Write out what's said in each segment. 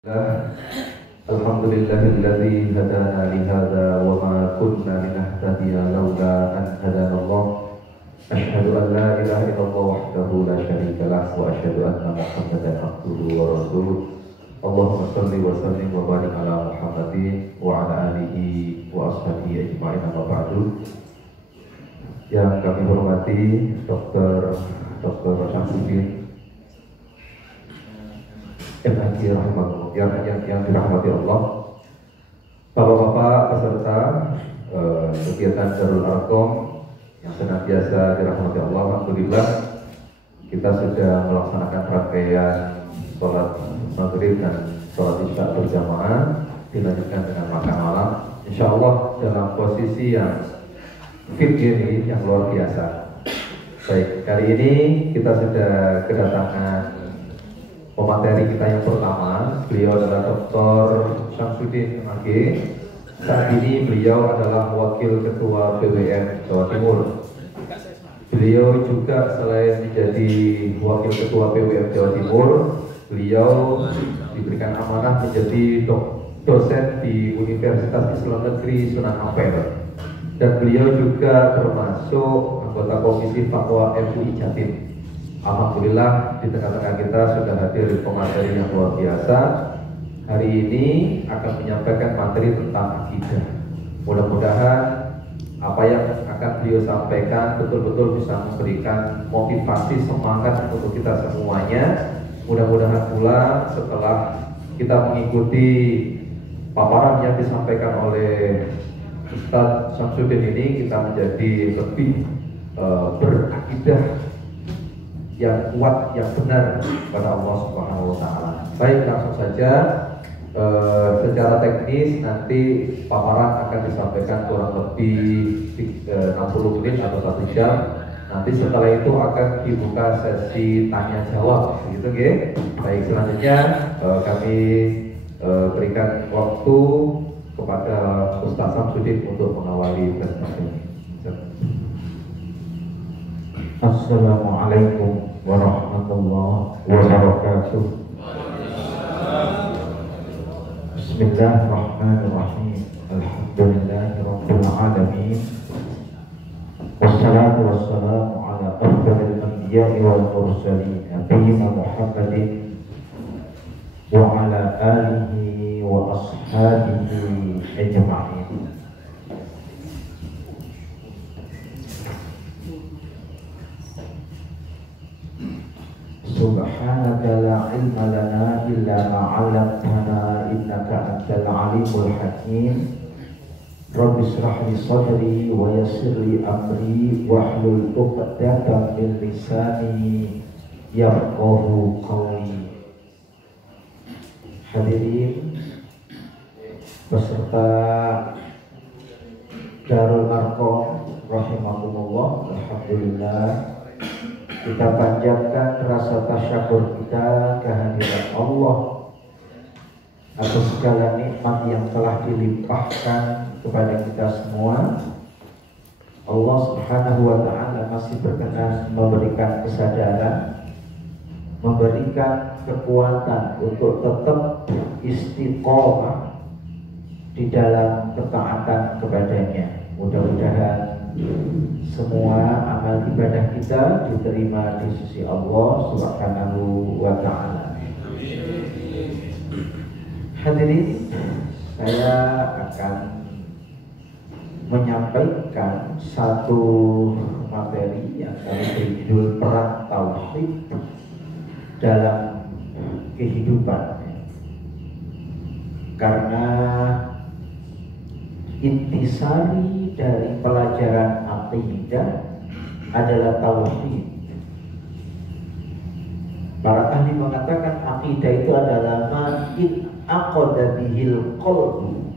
Alhamdulillahilladzi hadana li hadza wa ma kunna linahtadiya laula an hadana Allah. Asyhadu an la ilaha illallah wahdahu la syarika lah wa asyhadu anna Muhammadan abduhu wa rasuluh. Allahumma shalli wa sallim wa barik ala Muhammadin wa ala alihi wa ashabihi ajma'in, amma ba'du. Yang kami hormati Dr. Syamsuddin MHG rahimahullah, yang dirahmati Allah, bapak-bapak peserta kegiatan Darul Arqam yang senantiasa dirahmati Allah. Alhamdulillah kita sudah melaksanakan rangkaian sholat maghrib dan sholat isya berjamaah, dilanjutkan dengan makan malam. Insya Allah dalam posisi yang fit ini yang luar biasa. Baik, kali ini kita sudah kedatangan pemateri kita yang pertama. Beliau adalah Dr. Syamsuddin MHG. Saat ini beliau adalah Wakil Ketua BWM Jawa Timur. Beliau juga selain menjadi Wakil Ketua BWM Jawa Timur, beliau diberikan amanah menjadi dosen di Universitas Islam Negeri Sunan Ampel. Dan beliau juga termasuk anggota Komisi Fatwa MUI Jatim. Alhamdulillah di tengah-tengah kita sudah hadir pemateri yang luar biasa. Hari ini akan menyampaikan materi tentang akidah. Mudah-mudahan apa yang akan beliau sampaikan betul-betul bisa memberikan motivasi, semangat untuk kita semuanya. Mudah-mudahan pula setelah kita mengikuti paparan yang disampaikan oleh Ustadz Syamsuddin ini, kita menjadi lebih berakidah yang kuat, yang benar kepada Allah Subhanahu wa Ta'ala. Baik, langsung saja. Secara teknis nanti paparan akan disampaikan kurang lebih 60 menit atau 1 jam. Nanti setelah itu akan dibuka sesi tanya jawab, gitu ya. Baik, selanjutnya kami berikan waktu kepada Ustaz Syamsuddin untuk mengawali presentasi. Assalamualaikum warahmatullahi wabarakatuh. Bismillahirrahmanirrahim. Alhamdulillahirabbil alamin. Wassalatu wassalamu ala afdhalil anbiya'i wal mursalin nabiyyina Muhammadin wa ala alihi wa ashabihi ajma'in. Subhanaka la ilma lana illa ma 'allamtana innaka antal alimul hakim. Rabbi shrah li sadri wa yassir li amri wahlul 'uqdatam min lisani yafqahu qawli. Hadirin peserta Darul Arqam rahimakumullah, alhamdulillah kita panjatkan rasa tasyakur kita kehadiran Allah atas segala nikmat yang telah dilimpahkan kepada kita semua. Allah Subhanahu wa Ta'ala masih berkenan memberikan kesadaran, memberikan kekuatan untuk tetap istiqomah di dalam ketaatan kepadanya. Mudah-mudahan semua amal ibadah kita diterima di sisi Allah Subhanahu wa Ta'ala. Hadirin, saya akan menyampaikan satu materi yang kami beri judul Peran Tauhid dalam Kehidupan. Karena intisari dari pelajaran akidah adalah tauhid. Para ahli mengatakan akidah itu adalah ma'in aqada bihil qalbu,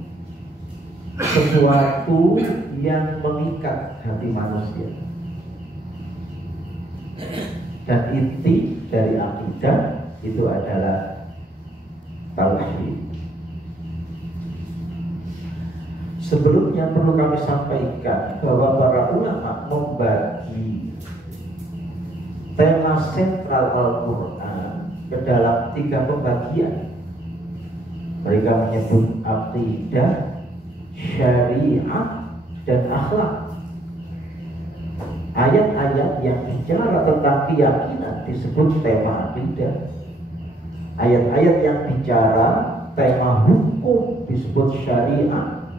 sesuatu yang mengikat hati manusia. Dan inti dari akidah itu adalah tauhid. Sebelumnya perlu kami sampaikan bahwa para ulama membagi tema sentral Al-Quran ke dalam 3 pembagian. Mereka menyebut aqidah, syariat, dan akhlak. Ayat-ayat yang bicara tentang keyakinan disebut tema aqidah. Ayat-ayat yang bicara tema hukum disebut syariat.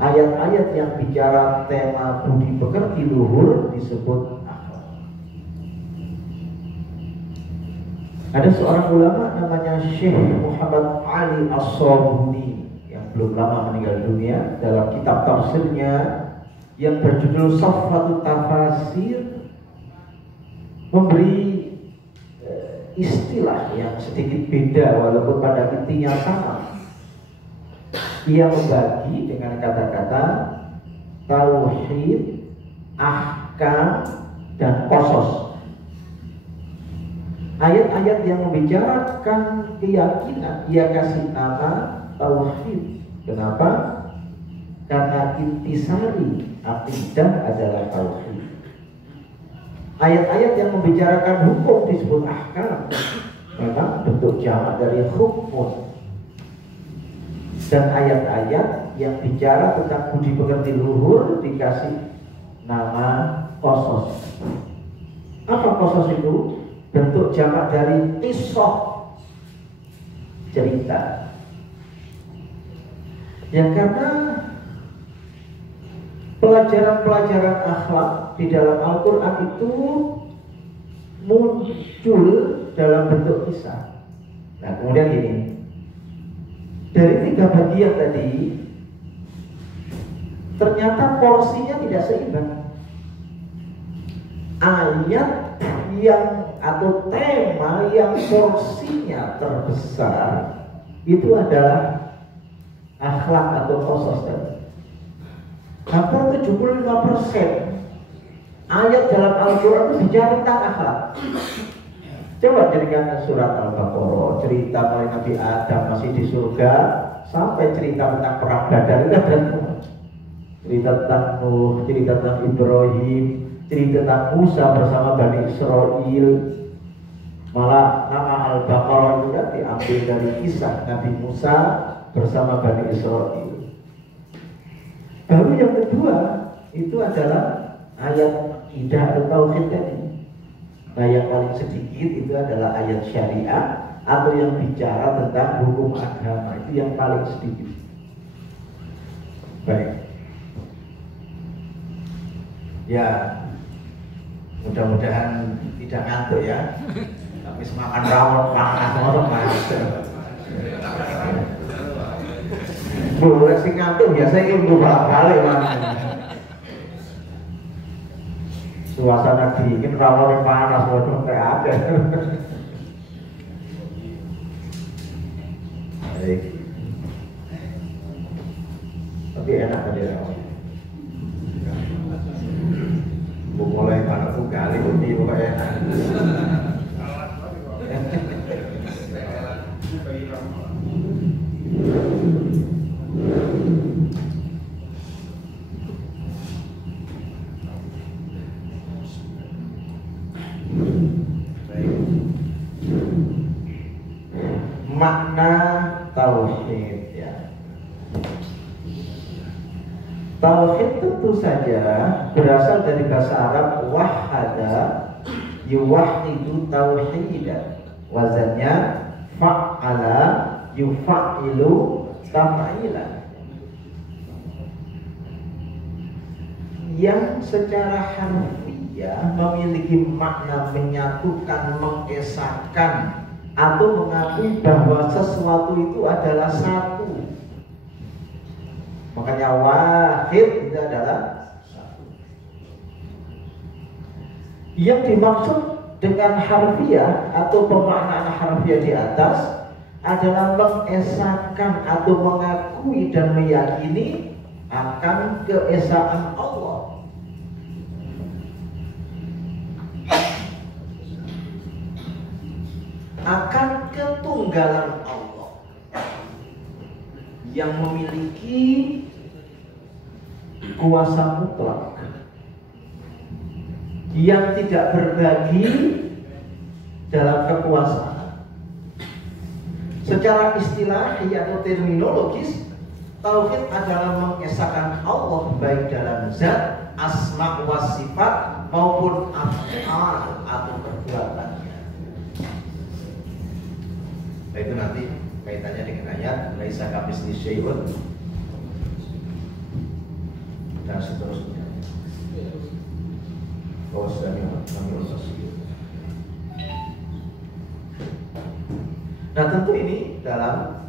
Ayat-ayat yang bicara tema budi pekerti luhur disebut akhlak. Ada seorang ulama namanya Syekh Muhammad Ali As-Sabuni yang belum lama meninggal dunia. Dalam kitab tafsirnya yang berjudul Safwatut Tafasir memberi istilah yang sedikit beda walaupun pada intinya sama. Ia membagi dengan kata-kata tauhid, ahkam, dan qasas. Ayat-ayat yang membicarakan keyakinan ia kasih nama tauhid. Kenapa? Karena intisari aqidah adalah tauhid. Ayat-ayat yang membicarakan hukum disebut ahkam. Memang bentuk jamak dari hukmun. Dan ayat-ayat yang bicara tentang budi pekerti luhur dikasih nama qasas. Apa qasas itu? Bentuk jamak dari qisah, cerita. Ya karena pelajaran-pelajaran akhlak di dalam Al-Quran itu muncul dalam bentuk kisah. Nah kemudian gini, dari 3 bagian tadi ternyata porsinya tidak seimbang. Ayat yang atau tema yang porsinya terbesar itu adalah akhlak atau qasas tadi. Hampir 75% ayat dalam Al-Quran itu bicara tentang akhlak. Coba jadikan surat Al-Baqarah, cerita mulai Nabi Adam masih di surga sampai cerita tentang perang Badar itu ada semua. Cerita tentang Nuh, cerita tentang Ibrahim, cerita tentang Musa bersama Bani Israel. Malah nama Al-Baqarah itu kan diambil dari kisah Nabi Musa bersama Bani Israel. Baru yang kedua itu adalah ayat aqidah atau tauhid tadi. Nah yang paling sedikit itu adalah ayat syariah atau yang bicara tentang hukum agama, itu yang paling sedikit. Baik. Ya, mudah-mudahan tidak ngantuk ya. Tapi semakan rawon panas orang macam. Boleh sih ngantuk biasanya ilmu balik mana. Suasana dingin, rawon panas, waduh kayak ada. Baik. Tapi enak tadi rawon. Mulai mana tuh kali ini pokoknya enak. Makna tauhid ya. Tauhid tentu saja berasal dari bahasa Arab wahada yuwahidu tauhidan. Wazannya fa'ala yufa'ilu taf'ilan. Yang secara harfiah memiliki makna menyatukan, mengesahkan atau mengakui bahwa sesuatu itu adalah satu. Makanya wahid itu adalah satu. Yang dimaksud dengan harfiah atau pemaknaan harfiah di atas adalah mengesahkan atau mengakui dan meyakini akan keesaan Allah. Akan ketunggalan Allah yang memiliki kuasa mutlak, yang tidak berbagi dalam kekuasaan, Secara istilahi atau terminologis, tauhid adalah mengesahkan Allah baik dalam zat, asma wa sifat maupun af'al atau perbuatannya. Nah, itu nanti kaitannya dengan ayat laisa kamitslihi syai'un dan seterusnya. Nah, tentu ini dalam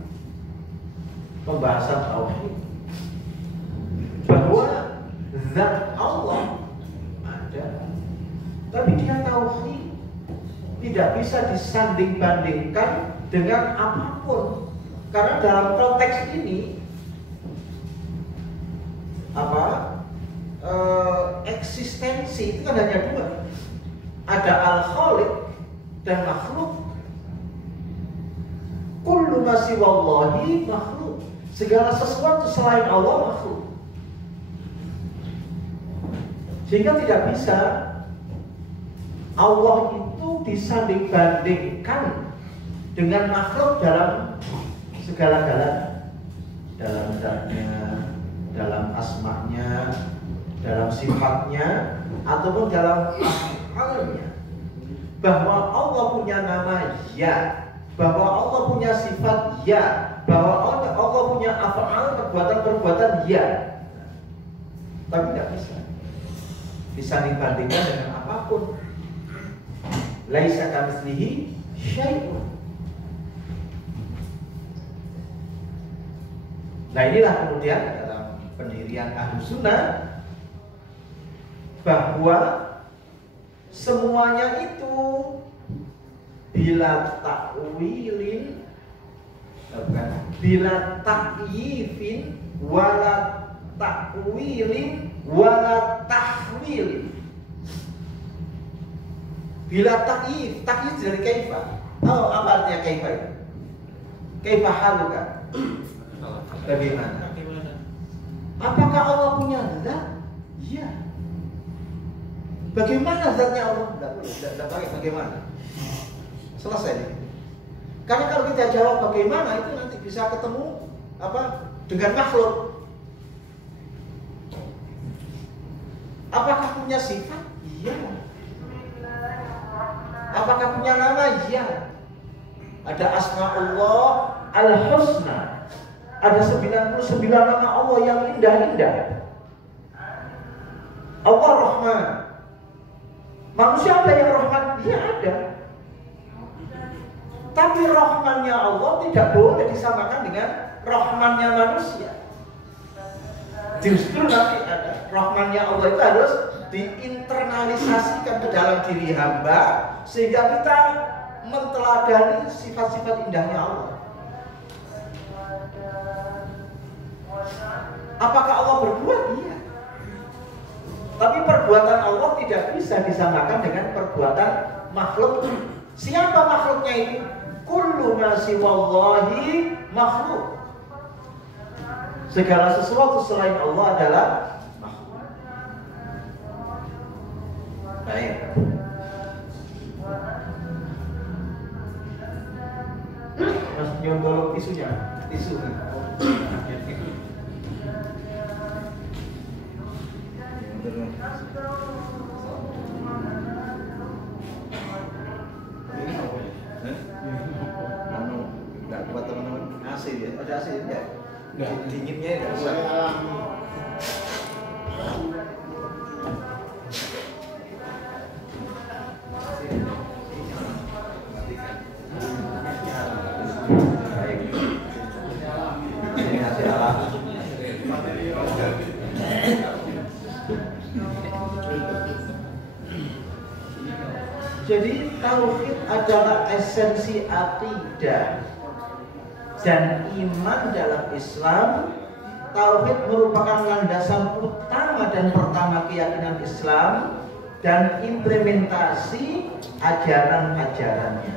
pembahasan tauhid bahwa zat Allah ada, tapi dia tauhid tidak bisa disanding-bandingkan dengan apapun, karena dalam konteks ini eksistensi itu kan hanya dua, ada al-khaliq dan makhluk. Kullu ma siwallahi makhluk, segala sesuatu selain Allah makhluk. Sehingga tidak bisa Allah itu disanding-bandingkan dengan makhluk dalam segala-galanya, dalam zatnya, dalam asma'nya, dalam sifatnya, ataupun dalam af'alnya. Bahwa Allah punya nama ya, bahwa Allah punya sifat ya, bahwa Allah punya af'al, perbuatan-perbuatan ya. Tapi tidak bisa disanding-bandingkan dengan apapun. Laisa kamitslihi syai'un. Nah, inilah kemudian dalam pendirian Ahlus Sunnah bahwa semuanya itu bila takwilin, bila takyifin, wala takwilin, wala tahwilin. Bila takyif, takyif dari kaifa. Oh, apa artinya kaifa itu? Kaifa haluka? Bagaimana? Apakah Allah punya zat? Iya. Bagaimana zatnya Allah? Tidak pakai bagaimana. Selesai. Karena kalau kita jawab bagaimana, itu nanti bisa ketemu dengan makhluk. Apakah punya sifat? Iya. Apakah punya nama? Iya. Ada asma'ullah al-husna. Ada 99 nama Allah yang indah-indah. Allah Rahman. Manusia ada yang Rahman? Iya, ada. Tapi Rahmannya Allah tidak boleh disamakan dengan Rahmannya manusia. Justru nanti ada Rahmannya Allah itu harus diinternalisasikan ke dalam diri hamba, sehingga kita menteladani sifat-sifat indahnya Allah. Apakah Allah berbuat? Iya. Tapi perbuatan Allah tidak bisa disamakan dengan perbuatan makhluk. Siapa makhluknya itu? Kullu ma siwallahi makhluk. Segala sesuatu selain Allah adalah makhluk. Baik. Mas nyondol tisunya, tisu. Nggak kuat teman-teman. AC ya? Ada AC enggak? Dinginnya ya kuat. Jadi tauhid adalah esensi akidah dan iman dalam Islam. Tauhid merupakan landasan utama dan pertama keyakinan Islam dan implementasi ajaran-ajarannya.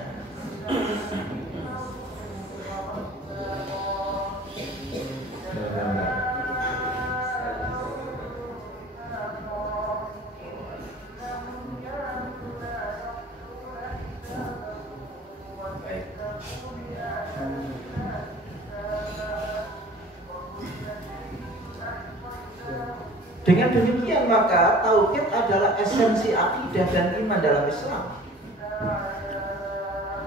Dengan demikian maka tauhid adalah esensi akidah dan iman dalam Islam.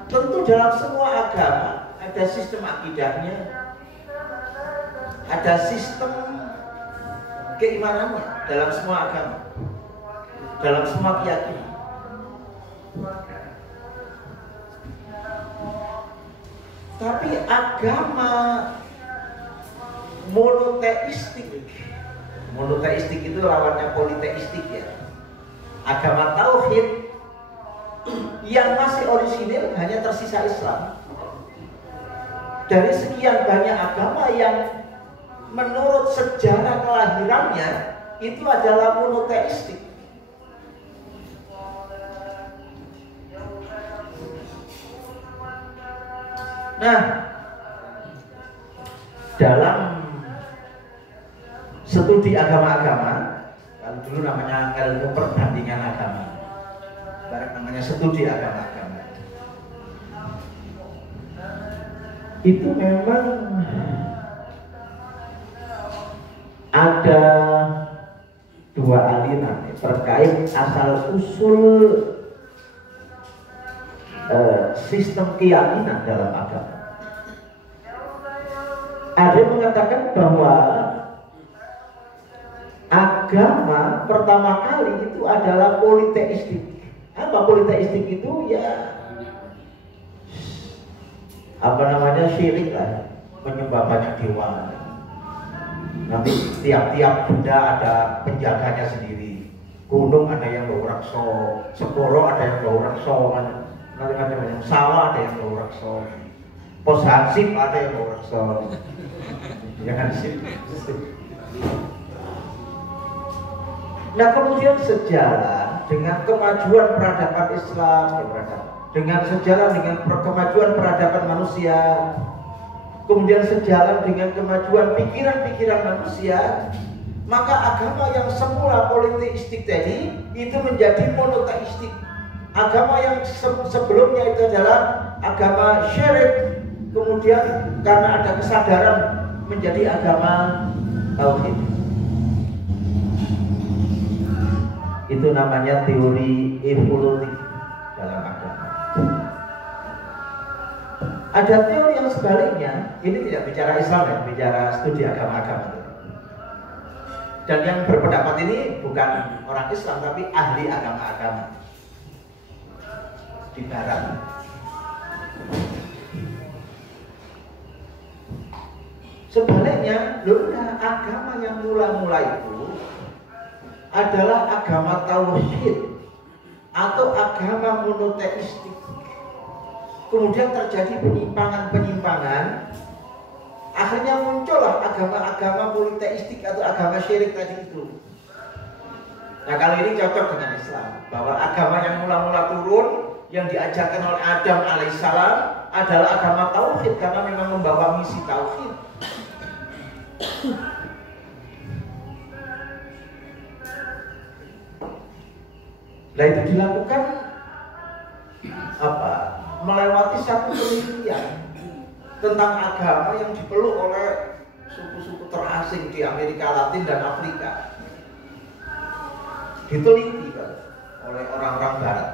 Tentu dalam semua agama ada sistem akidahnya, ada sistem keimanannya dalam semua agama, dalam semua keyakinan. Tapi agama monoteistik itu lawannya politeistik ya. Agama tauhid yang masih orisinil hanya tersisa Islam. Dari sekian banyak agama yang menurut sejarah kelahirannya itu adalah monoteistik. Nah, dalam studi agama-agama, kan dulu namanya ilmu perbandingan agama, sekarang namanya studi agama-agama. Itu memang ada dua aliran terkait asal usul sistem keyakinan dalam agama. Ada yang mengatakan bahwa agama pertama kali itu adalah politeistik. Apa politeistik itu? Ya syirik lah, menyembah banyak dewa. Nanti tiap-tiap benda ada penjaganya sendiri. Gunung ada yang Gaurakso, Segoro ada yang Gaurakso, macam-macam. Sawah ada yang Gaurakso, Pos Hansip ada yang Gaurakso. Jangan sip. Nah kemudian sejalan dengan kemajuan peradaban Islam, dengan sejalan dengan kemajuan peradaban manusia, kemudian sejalan dengan kemajuan pikiran-pikiran manusia, maka agama yang semula politeistik tadi itu menjadi monoteistik. Agama yang sebelumnya itu adalah agama syirik, kemudian karena ada kesadaran menjadi agama tauhid. Itu namanya teori evolutif dalam agama. Ada teori yang sebaliknya, ini tidak bicara Islam ya, bicara studi agama-agama. Dan yang berpendapat ini bukan orang Islam tapi ahli agama-agama di barat. Sebaliknya, agama yang mula-mula itu adalah agama tauhid atau agama monoteistik. Kemudian terjadi penyimpangan-penyimpangan, akhirnya muncullah agama-agama politeistik atau agama syirik tadi itu. Nah kalau ini cocok dengan Islam, bahwa agama yang mula-mula turun yang diajarkan oleh Adam alaihissalam adalah agama tauhid karena memang membawa misi tauhid. Nah itu dilakukan melewati satu penelitian tentang agama yang dipeluk oleh suku-suku terasing di Amerika Latin dan Afrika. Diteliti oleh orang-orang Barat.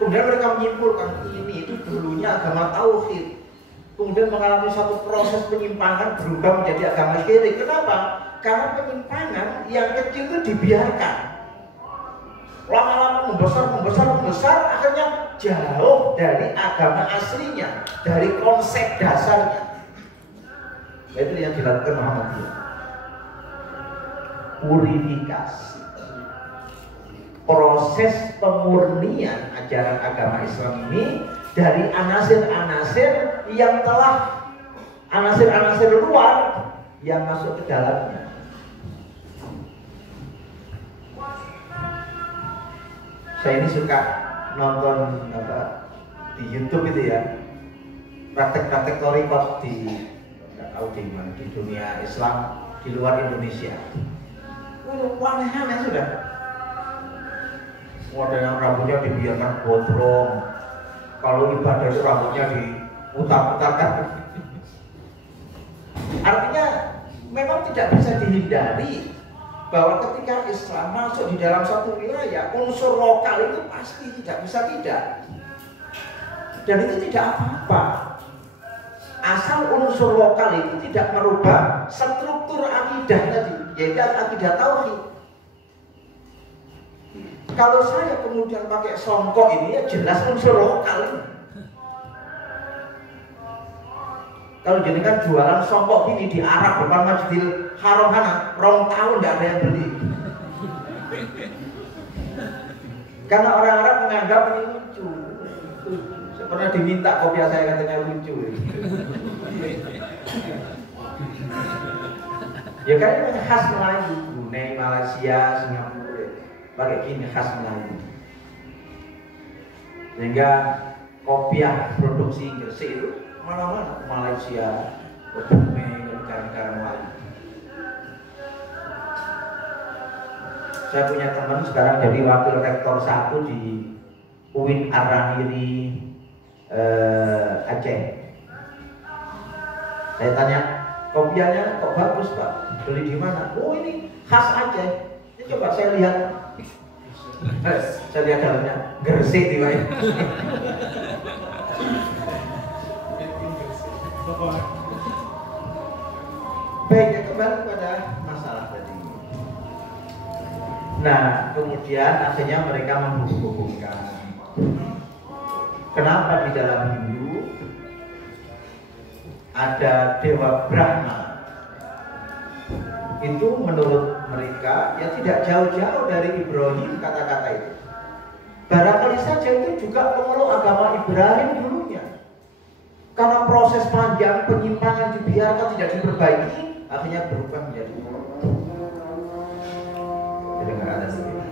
Kemudian mereka menyimpulkan ini itu dulunya agama tauhid. Kemudian mengalami satu proses penyimpangan berubah menjadi agama syirik. Kenapa? Karena penyimpangan yang kecil itu dibiarkan. Lama-lama membesar, akhirnya jauh dari agama aslinya, dari konsep dasarnya. Itu yang dilakukan Muhammadiyah. Purifikasi. Proses pemurnian ajaran agama Islam ini dari anasir-anasir yang telah anasir-anasir luar yang masuk ke dalamnya. Saya ini suka nonton di YouTube itu ya, praktek-praktek thariqat nggak tahu di mana di dunia Islam di luar Indonesia. Aneh-aneh sudah. Ada yang rambutnya dibiarkan gondrong, kalau ibadah itu rambutnya diputar-putarkan. Artinya memang tidak bisa dihindari bahwa ketika Islam masuk di dalam satu wilayah, unsur lokal itu pasti tidak bisa tidak. Dan itu tidak apa-apa. Asal unsur lokal itu tidak merubah struktur akidah tadi, yaitu akidah tauhid. Kalau saya kemudian pakai songkok ini, ya jelas unsur lokal ini. Kalau jenengan jualan songkok ini di Arab depan Masjidil Haram sana, 2 tahun tidak ada yang beli. Karena orang Arab menganggap ini lucu. Saya pernah diminta kopiah saya katanya lucu. Ya kan ini khas Melayu, Brunei, Malaysia, Singapura, pakai gini khas Melayu. Sehingga kopiah produksi Gresik itu mana-mana, Malaysia, Brunei, negara-negara Melayu. Saya punya teman sekarang jadi wakil rektor 1 di UIN Ar-Raniri Aceh. Saya tanya, kopiahnya kok bagus Pak? Beli di mana? Oh ini khas Aceh. Ini coba saya lihat. Saya lihat dalamnya Gresik di mana? Baik, ya kembali pada masalah tadi. Nah, kemudian akhirnya mereka menghubung-hubungkan. Kenapa di dalam Hindu ada Dewa Brahma? Itu menurut mereka ya tidak jauh-jauh dari Ibrahim kata-kata itu. Barangkali saja itu juga pemeluk agama Ibrahim dulunya. Karena proses panjang penyimpangan dibiarkan tidak diperbaiki, akhirnya berubah menjadi jadi nggak ada sendiri.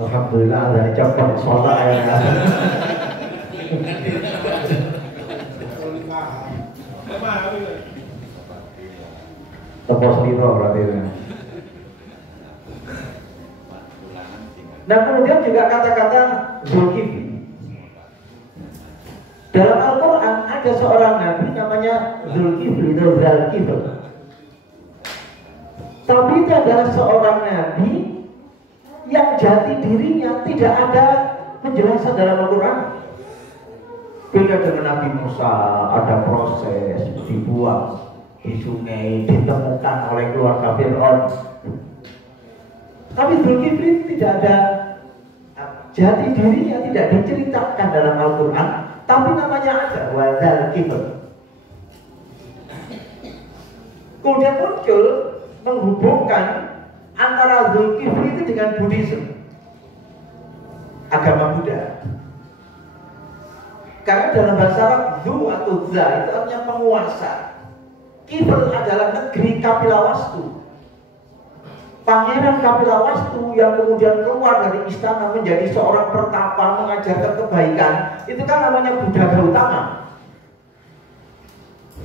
Alhamdulillah ada cepat sholat ya. Tepos liro berarti. Nah kemudian juga kata-kata Zulkifli. Dalam Al-Quran ada seorang nabi namanya Zulkifli atau Zalkifl. Tapi itu adalah seorang nabi yang jati dirinya tidak ada penjelasan dalam Al-Quran. Beda dengan Nabi Musa, ada proses dibuang di sungai, ditemukan oleh keluarga Fir'aun. Tapi Zulkifli tidak ada jati dirinya, tidak diceritakan dalam Al-Quran, tapi namanya ada Zalkifl. Kemudian muncul menghubungkan antara Zulkifli itu dengan Buddhisme, agama Buddha. Karena dalam bahasa Arab Zu atau Za itu artinya penguasa. Kifl adalah negeri Kapilawastu. Pangeran Kapilawastu yang kemudian keluar dari istana menjadi seorang pertapa mengajarkan kebaikan, itu kan namanya Buddha Gautama.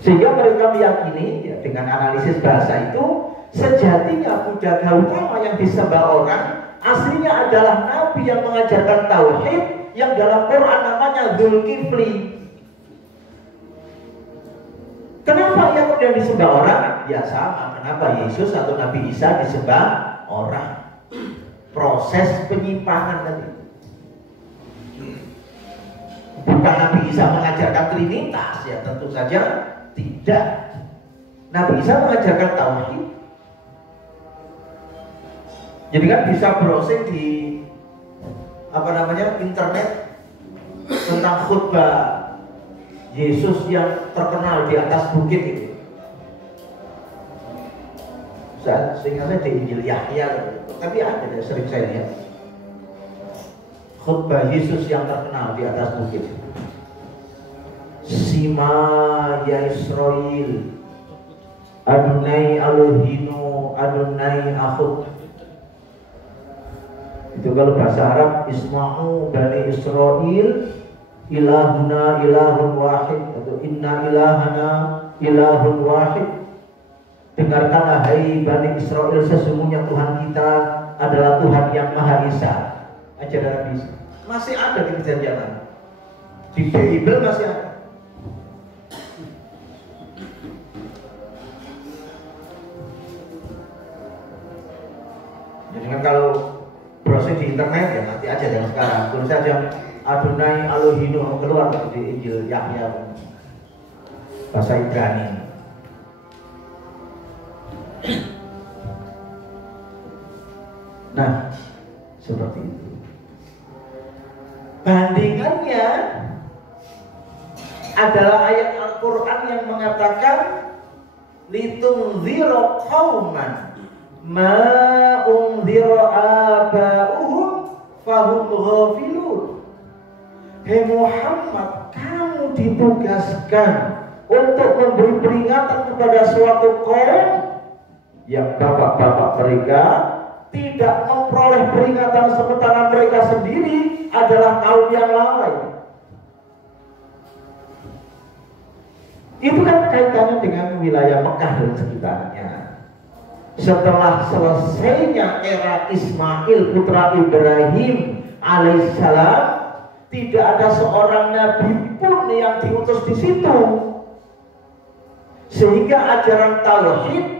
Sehingga mereka meyakini ya, dengan analisis bahasa itu sejatinya Buddha Gautama yang disembah orang aslinya adalah nabi yang mengajarkan tauhid yang dalam Quran namanya Zulkifli. Kenapa ia kemudian disembah orang? Ya sama, kenapa Yesus atau Nabi Isa disembah orang? Proses penyimpangan tadi. Bukan Nabi Isa mengajarkan Trinitas, ya tentu saja tidak. Nabi Isa mengajarkan tauhid. Jadi kan bisa browsing di internet tentang khutbah Yesus yang terkenal di atas bukit itu. Sehingga saya di Injil Yahya, tapi ada sering saya lihat khutbah Yesus yang terkenal di atas bukit. Sima ya Israel, Adonai Elohinu, Adonai Ahud. Itu kalau bahasa Arab, Isma'u Bani Israel, ilahuna ilahun wahid, atau inna ilahana ilahun wahid. Dengarkanlah hai Bani Israel, sesungguhnya Tuhan kita adalah Tuhan yang Maha Esa. Ajaran Nabi Isa masih ada di perjanjian lama, di Bible masih ada. Jadi kan kalau browsing di internet ya nanti aja yang sekarang tulis saja Adonai Elohinu, keluar di Injil Yahya bahasa Ibrani. Nah, seperti itu. Bandingannya adalah ayat Al-Quran yang mengatakan litunzira qauman ma unzira aba'uhum fahum ghafilun. Hei Muhammad, kamu ditugaskan untuk memberi peringatan kepada suatu kaum yang bapak-bapak mereka tidak memperoleh peringatan, sementara mereka sendiri adalah kaum yang lalai. Itu kan kaitannya dengan wilayah Mekah dan sekitarnya. Setelah selesainya era Ismail putra Ibrahim alaihissalam, tidak ada seorang nabi pun yang diutus di situ, sehingga ajaran tauhid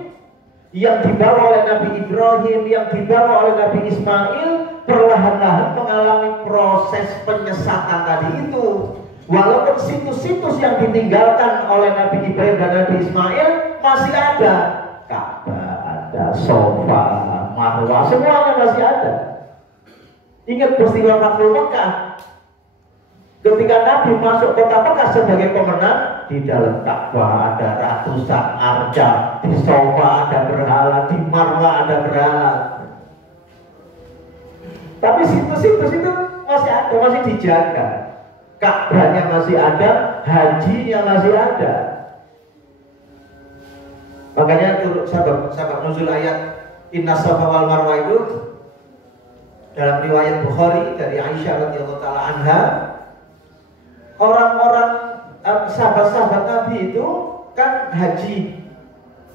yang dibawa oleh Nabi Ibrahim, yang dibawa oleh Nabi Ismail, perlahan-lahan mengalami proses penyesatan tadi itu. Walaupun situs-situs yang ditinggalkan oleh Nabi Ibrahim dan Nabi Ismail masih ada, Ka'bah ada, Sofa, Marwah, semuanya masih ada. Ingat peristiwa Fathul Mekah. Ketika Nabi masuk kota Mekah sebagai pemenang, di dalam Ka'bah ada ratusan arca, di Sofa ada berhala, di Marwah ada berhala. Tapi situs-situs itu masih ada, masih dijaga. Ka'bahnya masih ada, hajinya masih ada. Makanya sahabat nuzul ayat Inna Safa wal Marwah itu dalam riwayat Bukhari dari Aisyah radhiyallahu taala anha, orang-orang sahabat-sahabat Nabi itu kan haji,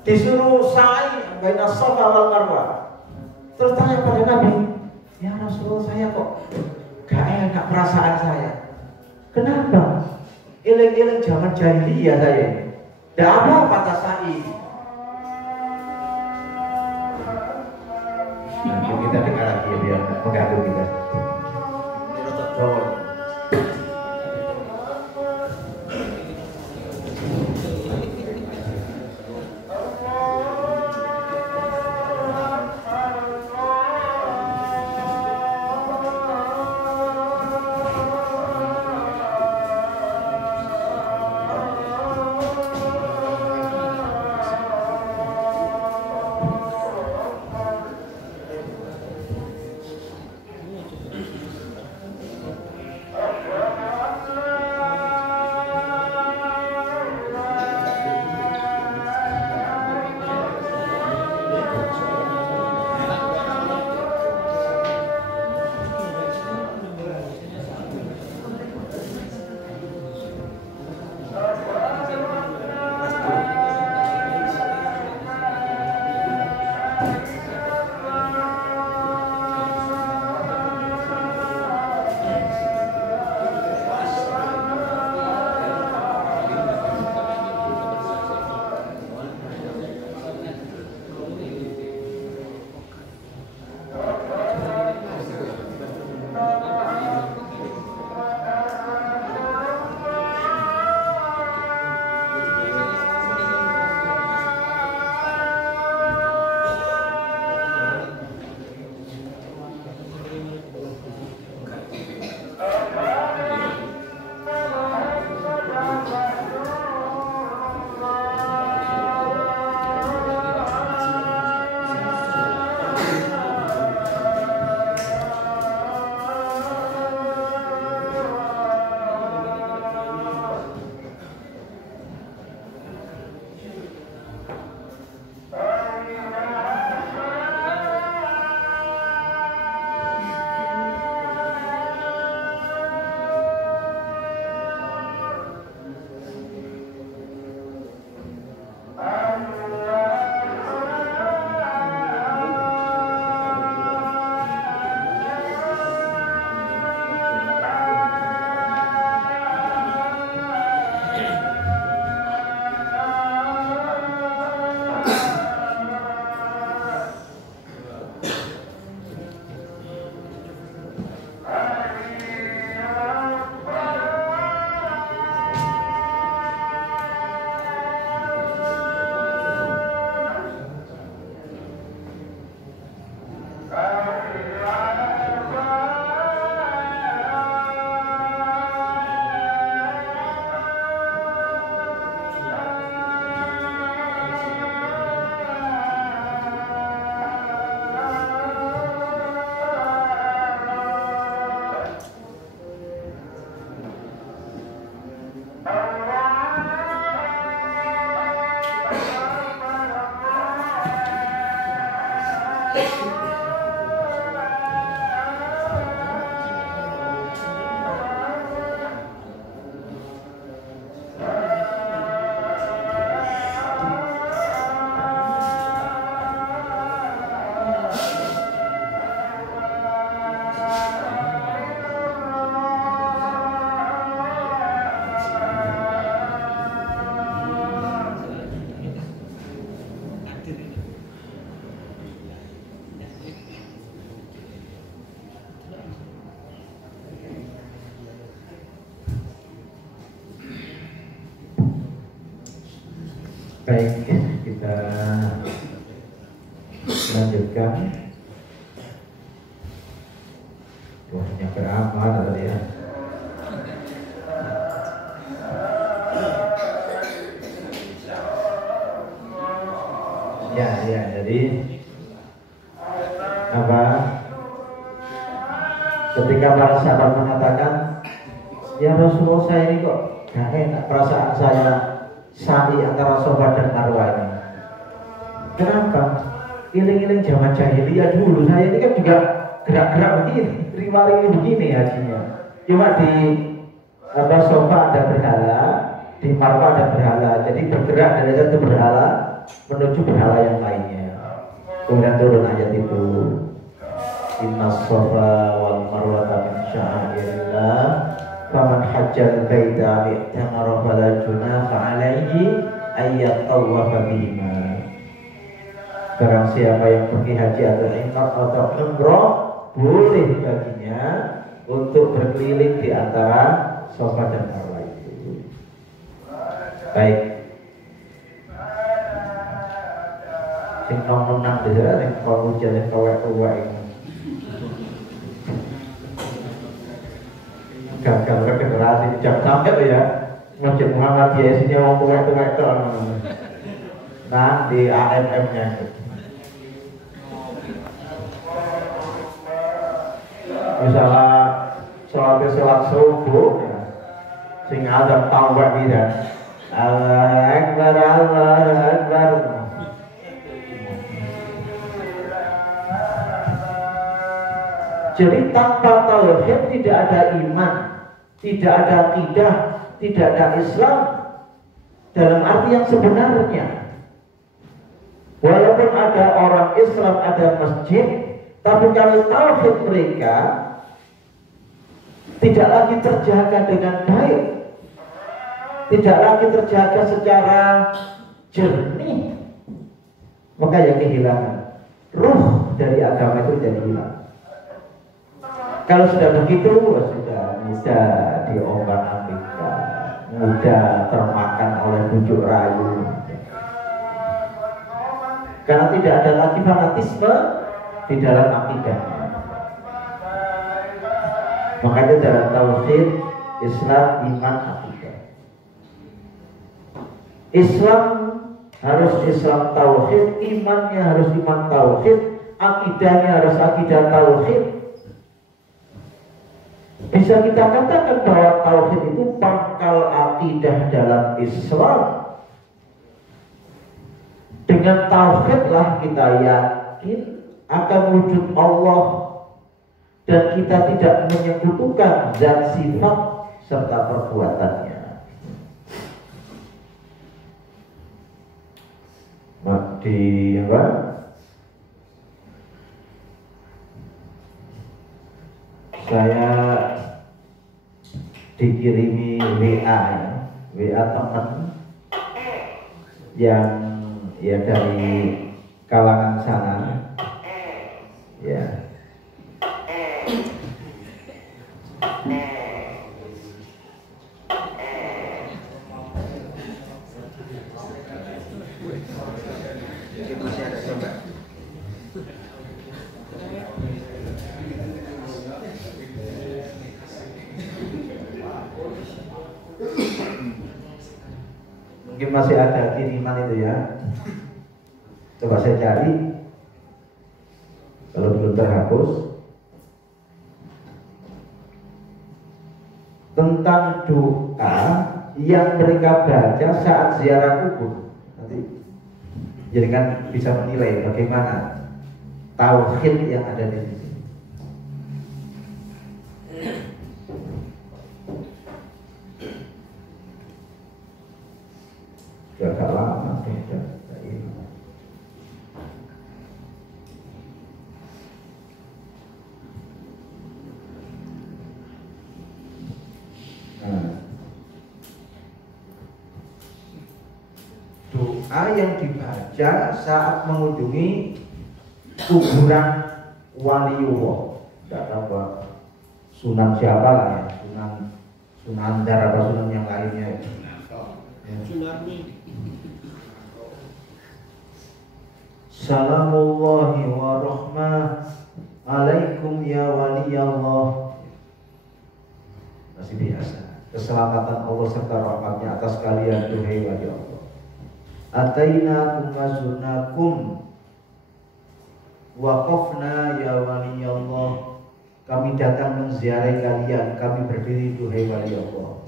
disuruh sa'i baina Safa wal Marwah. Terus tanya pada Nabi, ya Rasulullah, saya kok gak enak perasaan saya. Kenapa? Iling-iling zaman jahiliyah saya. Tidak apa kata sa'i. Nah, kita dengar lagi ya, biar mengganggu kita. Ini rotok bawah. Baik, kita lanjutkan. Wahnya berapa tadi ya? Ya, jadi apa? Ketika para sahabat mengatakan, ya Rasulullah, saya ini kok gak enak perasaan saya sa'i antara Safa dan Marwah ini. Kenapa? Iling-iling zaman jahiliyah dulu, saya ini kan juga gerak-gerak begini, riwari begini hajinya. Cuma di Safa ada berhala, di Marwah ada berhala, jadi bergerak dari satu berhala menuju berhala yang lainnya. Kemudian turun ayat itu, Inna Safa wal Marwata min sya'airillah, faman hajjal baita mi'tamara fala junaha alaihi ayyatawafa bihima. Barang siapa yang pergi haji atau umrah, boleh baginya untuk berkeliling di antara Safa dan Marwah itu. Baik. Sing nom-nom di sana, sing pengujian yang kawek-kawek ini. Gagal regenerasi jam sampai tuh ya. Masjid Muhammad biasanya mau kawek-kawek tuh. Nah di AMM-nya. Misalnya sholat subuh, sing ada tawak dia. Allahu Akbar, Allahu Akbar. Jadi tanpa tauhid tidak ada iman, tidak ada akidah, tidak ada Islam dalam arti yang sebenarnya. Walaupun ada orang Islam, ada masjid, tapi kalau tauhid mereka tidak lagi terjaga dengan baik, tidak lagi terjaga secara jernih, maka yang kehilangan ruh dari agama itu jadi hilang. Kalau sudah begitu, sudah mudah diombang-ambingkan, mudah termakan oleh bujuk rayu. Karena tidak ada lagi fanatisme di dalam akidah. Makanya dalam tauhid Islam, iman, akidah. Islam harus Islam tauhid, imannya harus iman tauhid, akidahnya harus akidah tauhid. Bisa kita katakan bahwa tauhid itu pangkal akidah dalam Islam. Dengan tauhidlah kita yakin akan wujud Allah dan kita tidak menyekutukan zat, sifat serta perbuatannya. Di apa? Saya dikirimi WA teman yang ya dari kalangan sana ya. Masih ada coba. Mungkin masih ada kiriman itu ya. Coba saya cari. Kalau belum terhapus, tentang doa yang mereka baca saat ziarah kubur. Nanti jadi kan bisa menilai bagaimana tauhid yang ada di sini. Agak lama sudah. Doa yang dibaca saat mengunjungi kuburan waliullah. Tidak tahu apa Sunan siapa lah ya, Sunan Dar atau Sunan yang lainnya. Salamullahi wa rahmah alaikum ya waliyallah. Masih biasa. Keselamatan Allah serta rahmatnya atas kalian duhai wali Allah. Atainakum wa zurnakum waqafna ya waliyallah. Kami datang menziarahi kalian, kami berdiri duhai wali Allah.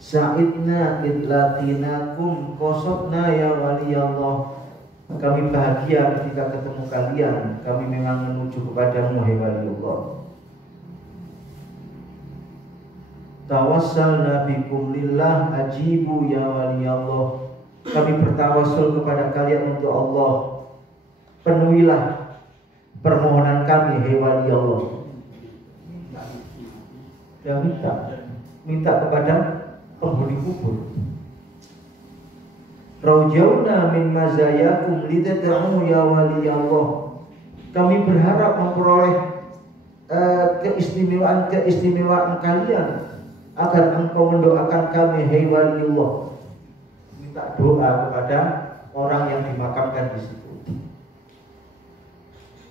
Sa'idna idlatinakum qasabna ya waliyallah. Kami bahagia ketika ketemu kalian. Kami memang menuju kepadamu hai waliullah. Tawassalna bikum lillah ajibu ya waliyallah. Kami bertawassul kepada kalian untuk Allah. Penuhilah permohonan kami hai waliyallah. Ya minta kepada penghuni kubur. Raujauna min mazayakum lidad'u ya waliyallah. Kami berharap memperoleh keistimewaan kalian agar engkau mendoakan kami hai waliyullah. Minta doa kepada orang yang dimakamkan di situ.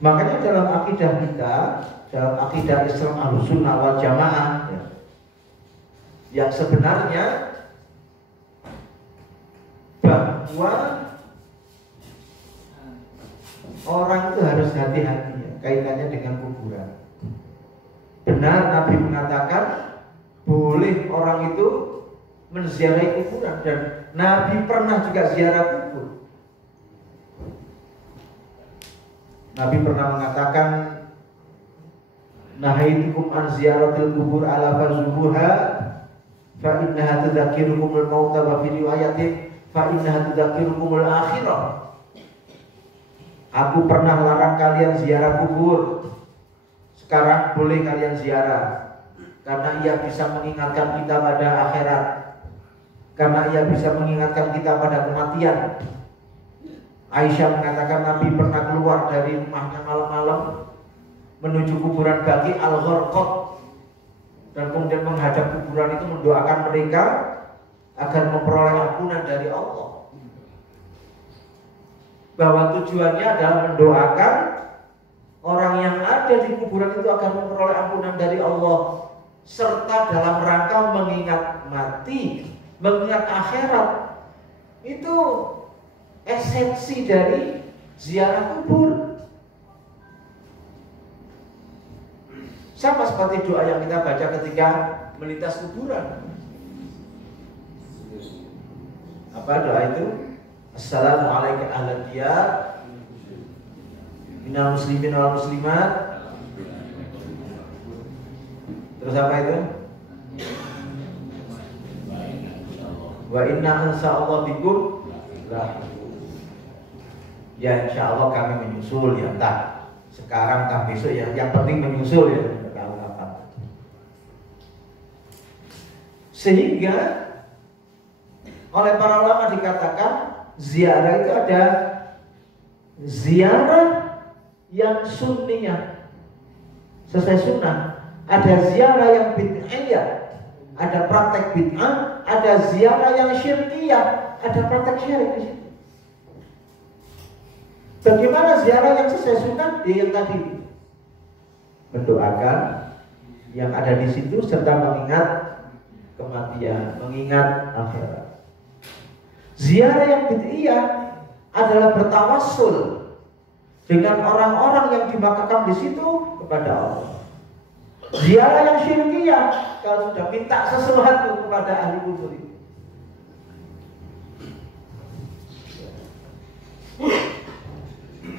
Makanya dalam akidah kita, dalam akidah Islam Ahlussunnah wal Jamaah ya, yang sebenarnya bahwa orang itu harus hati-hati ya, kaitannya dengan kuburan. Benar Nabi mengatakan boleh orang itu menziarahi kuburan, dan Nabi pernah juga ziarah kubur. Nabi pernah mengatakan nahaitukum an ziyaratil kubur ala fazuruha fa innaha tudzakirukumul mauta wa fi riwayatin fa innaha tudzakirukumul akhirah. Aku pernah larang kalian ziarah kubur. Sekarang boleh kalian ziarah, karena ia bisa mengingatkan kita pada akhirat, karena ia bisa mengingatkan kita pada kematian. Aisyah mengatakan Nabi pernah keluar dari rumahnya malam-malam menuju kuburan Baqi al-Gharqad, dan kemudian menghadap kuburan itu mendoakan mereka agar memperoleh ampunan dari Allah. Bahwa tujuannya adalah mendoakan orang yang ada di kuburan itu agar memperoleh ampunan dari Allah, serta dalam rangka mengingat mati, mengingat akhirat. Itu esensi dari ziarah kubur. Sama seperti doa yang kita baca ketika melintas kuburan. Apa doa itu? Assalamualaikum ahlan diyar minal muslimin wal muslimat. Terus apa itu? Wa inna insyaallah bikum lah. Ya insya Allah kami menyusul ya, entah sekarang entah besok ya, yang penting menyusul ya. Sehingga oleh para ulama dikatakan ziarah itu ada ziarah yang sunniyah sesuai sunnah, ada ziarah yang bid'ah, ada praktek bid'ah, ada ziarah yang syirkiyah, ada praktek syirik di situ. Bagaimana ziarah yang sesuai sunnah? Yang tadi mendoakan yang ada di situ serta mengingat kematian, mengingat akhirat. Ziarah yang bid'iyah adalah bertawassul dengan orang-orang yang dimakamkan di situ kepada Allah. Ziarah yang syirkiyah kalau sudah minta sesuatu kepada ahli kubur itu.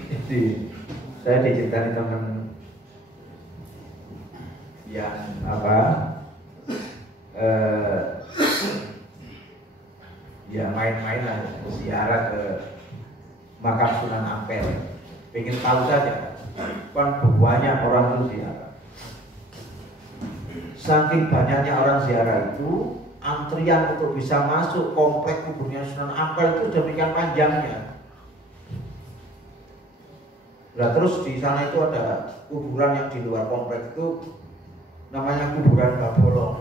Jadi saya diceritain teman yang ya main-main lah, ziarah ke makam Sunan Ampel, pengen tahu saja kan banyak orang itu ziarah. Saking banyaknya orang ziarah itu, antrian untuk bisa masuk komplek kuburnya Sunan Ampel itu demikian panjangnya. Nah terus di sana itu ada kuburan yang di luar komplek itu namanya kuburan Mbak Bolong.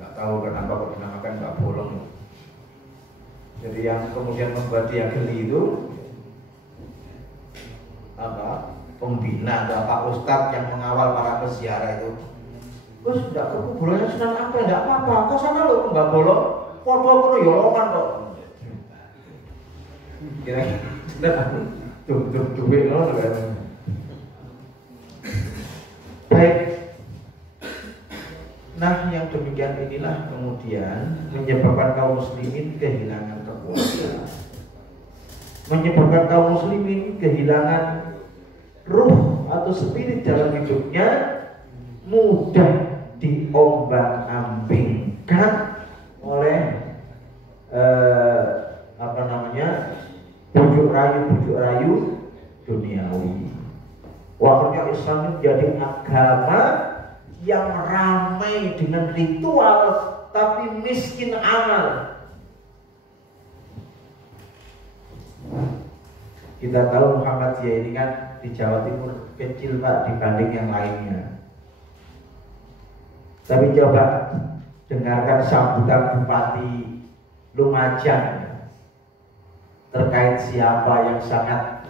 Nggak tahu kenapa kok dinamakan Mbak Bolong. Jadi yang kemudian membuat dia geli itu pembina atau Pak Ustadz yang mengawal para peziarah itu. Terus tidak ke kuburannya Sunan Ampel, tidak apa-apa. Kok sana lo Mbak Bolong, foto kono yolokan kok. Kira-kira duit lo baik. Nah yang demikian inilah kemudian menyebabkan kaum muslimin kehilangan kekuatan, menyebabkan kaum muslimin kehilangan ruh atau spirit dalam hidupnya, mudah diombang-ambingkan oleh bujuk rayu duniawi. Akhirnya Islam menjadi agama yang ramai dengan ritual tapi miskin amal. Kita tahu Muhammadiyah ini kan di Jawa Timur kecil Pak dibanding yang lainnya. Tapi coba dengarkan sambutan Bupati Lumajang terkait siapa yang sangat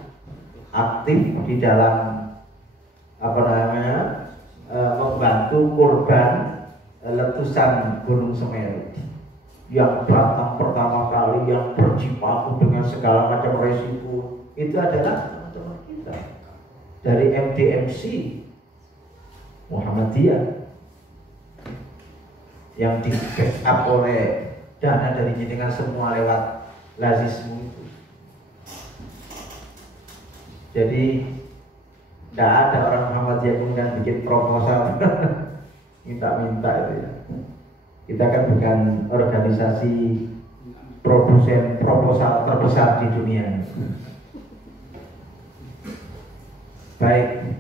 aktif di dalam membantu korban letusan Gunung Semeru, yang datang pertama kali, yang berjibaku dengan segala macam resiko, itu adalah teman-teman kita dari MDMC Muhammadiyah yang di backup oleh dana dari jenengan semua lewat lazismu itu. Jadi tidak ada orang Muhammadiyah kemudian bikin proposal minta-minta itu ya. Kita kan bukan organisasi produsen proposal terbesar di dunia. Baik.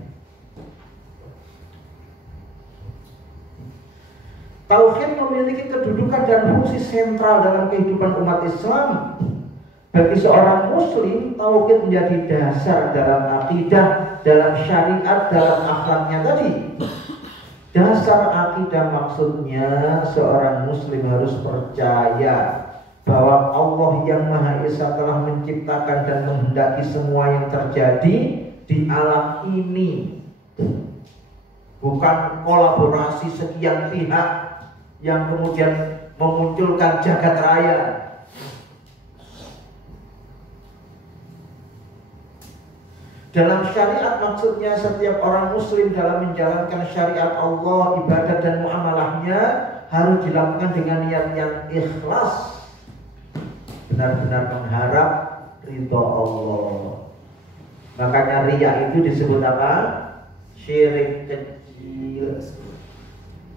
Tauhid memiliki kedudukan dan fungsi sentral dalam kehidupan umat Islam. Bagi seorang muslim, tauhid menjadi dasar dalam akidah, dalam syariat, dalam akhlaknya tadi. Dasar akidah maksudnya seorang muslim harus percaya bahwa Allah yang Maha Esa telah menciptakan dan menghendaki semua yang terjadi di alam ini. Bukan kolaborasi sekian pihak yang kemudian memunculkan jagat raya. Dalam syariat maksudnya setiap orang muslim dalam menjalankan syariat Allah, ibadah dan muamalahnya harus dilakukan dengan niat yang ikhlas, benar-benar mengharap ridha Allah. Makanya riya itu disebut apa? Syirik kecil.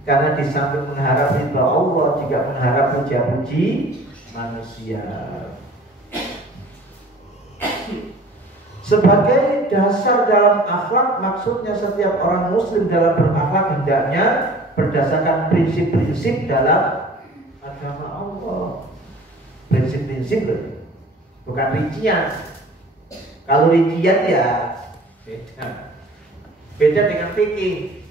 Karena di samping mengharap ridha Allah juga mengharap puja-puji manusia. Sebagai dasar dalam akhlak, maksudnya setiap orang muslim dalam berakhlak hendaknya berdasarkan prinsip-prinsip dalam agama Allah. Prinsip-prinsip bukan rincian. Kalau rincian ya beda dengan fikih.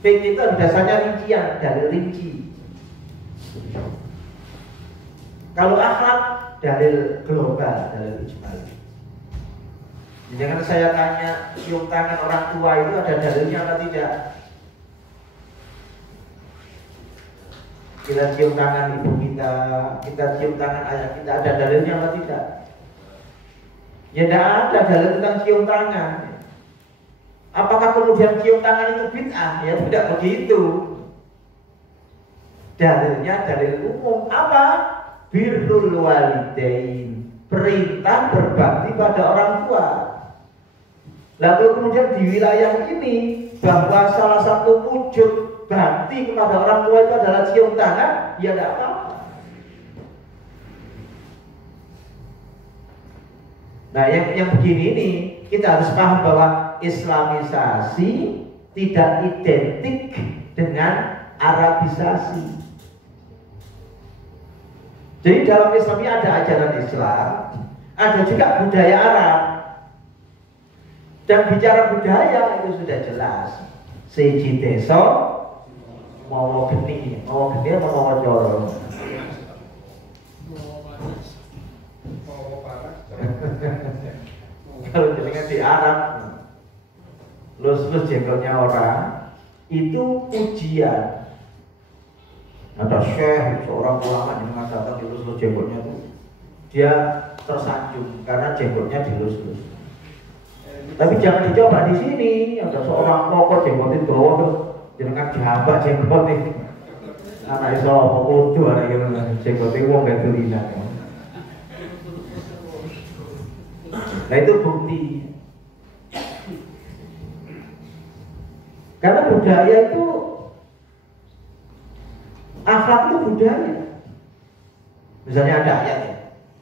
Fikih itu dasarnya rincian, dari rinci. Kalau akhlak dalil global, dalil ijmali. Jangan saya tanya cium tangan orang tua itu ada dalilnya atau tidak? Kita cium tangan ibu kita cium tangan ayah kita, ada dalilnya atau tidak? Ya tidak ada dalil tentang cium tangan. Apakah kemudian cium tangan itu bid'ah? Ya tidak begitu. Dalilnya dalil umum apa? Birrul walidain, perintah berbakti pada orang tua. Lalu kemudian di wilayah ini bahwa salah satu wujud bakti kepada orang tua itu adalah cium tangan, ya tidak apa-apa. Nah, yang begini ini kita harus paham bahwa Islamisasi tidak identik dengan Arabisasi. Jadi dalam Islam ini ada ajaran Islam, ada juga budaya Arab. Dan bicara budaya itu sudah jelas. Siji desa mau geni mau joro. Kalau jenengan di Arab, lus jenggotnya orang itu ujian. Ada syekh, seorang ulama yang mengatakan dilus-lus jenggotnya itu dia tersanjung karena jenggotnya dilus-lus. Tapi jangan dicoba di sini. Ada seorang pokok jenggot itu terus jenengan jabat jenggot ini. Anak iso kudu ana gitu jenggot itu wong gak tulinan. Nah itu bukti. Karena budaya itu, akhlak itu budaya. Misalnya ada ayat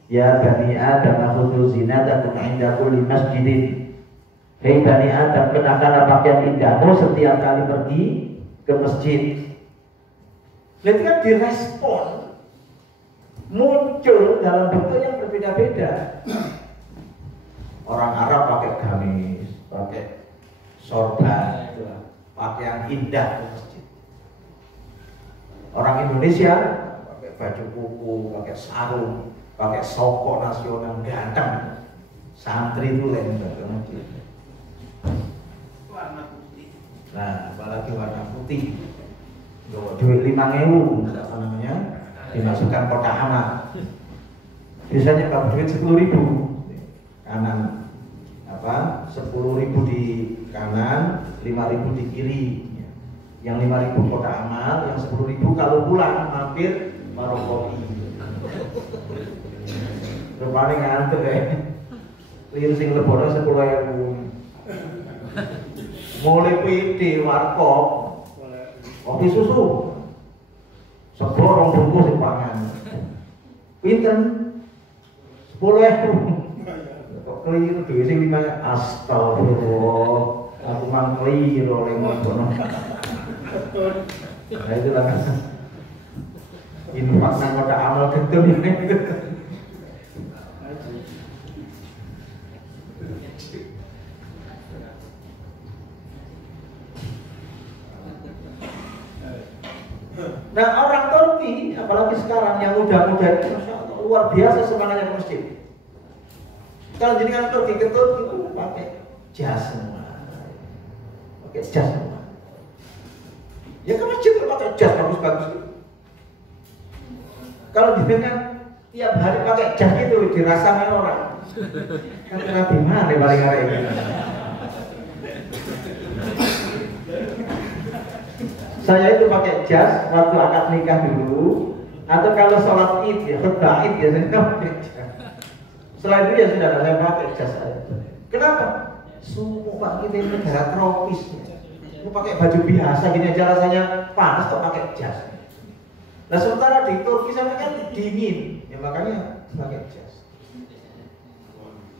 ya bani Adam khudhu zinatakum 'inda kulli masjidin. Hei bani Adam, kenakanlah pakaian indahmu setiap kali pergi ke masjid. Nah, itu kan direspon, muncul dalam bentuk yang berbeda-beda. Orang Arab pakai gamis, pakai sorban, pakaian indah ke masjid. Orang Indonesia pakai baju kuku, pakai sarung, pakai soko nasional ganteng. Santri itu lembut ke masjid. Warna putih. Nah, apalagi warna putih. Duit 5.000, apa namanya? Dimasukkan kotak amal. Biasanya kalau duit 10.000 kanan, apa? 10.000 di kanan, 5.000 di kiri. Yang 5.000 kotak amal, yang 10.000 kalau pulang mampir warung kopi. Rupanya ngantuk ya. Lihat sing lebono 10.000. Mulai PD warkop, kopi susu, seborong bungkus sing pangan. Pinten 10.000. Kok keliru dhewe sing 5. Astagfirullah. Aku mang keliru oleh ngono. Nah itu lah. Infak nang kotak amal gedung ini. Nah orang Turki, apalagi sekarang yang muda-muda itu, Masya Allah, luar biasa semangatnya ke masjid. Kalau jenengan pergi ke Turki itu pakai jas semua, pakai jas semua. Ya ke masjid itu pakai jas bagus-bagus. Kalau jenengan tiap hari pakai jas itu dirasakan orang. Kan Nabi mana paling hari ini? Saya itu pakai jas waktu akad nikah dulu, atau kalau sholat id ya khutbah id ya saya pakai jas. Selain itu ya sudah saya pakai jas saya. Kenapa? Sumpah kita ini negara tropis. Aku pakai baju biasa gini aja rasanya panas kok pakai jas. Nah sementara di Turki sana kan dingin, ya makanya pakai jas.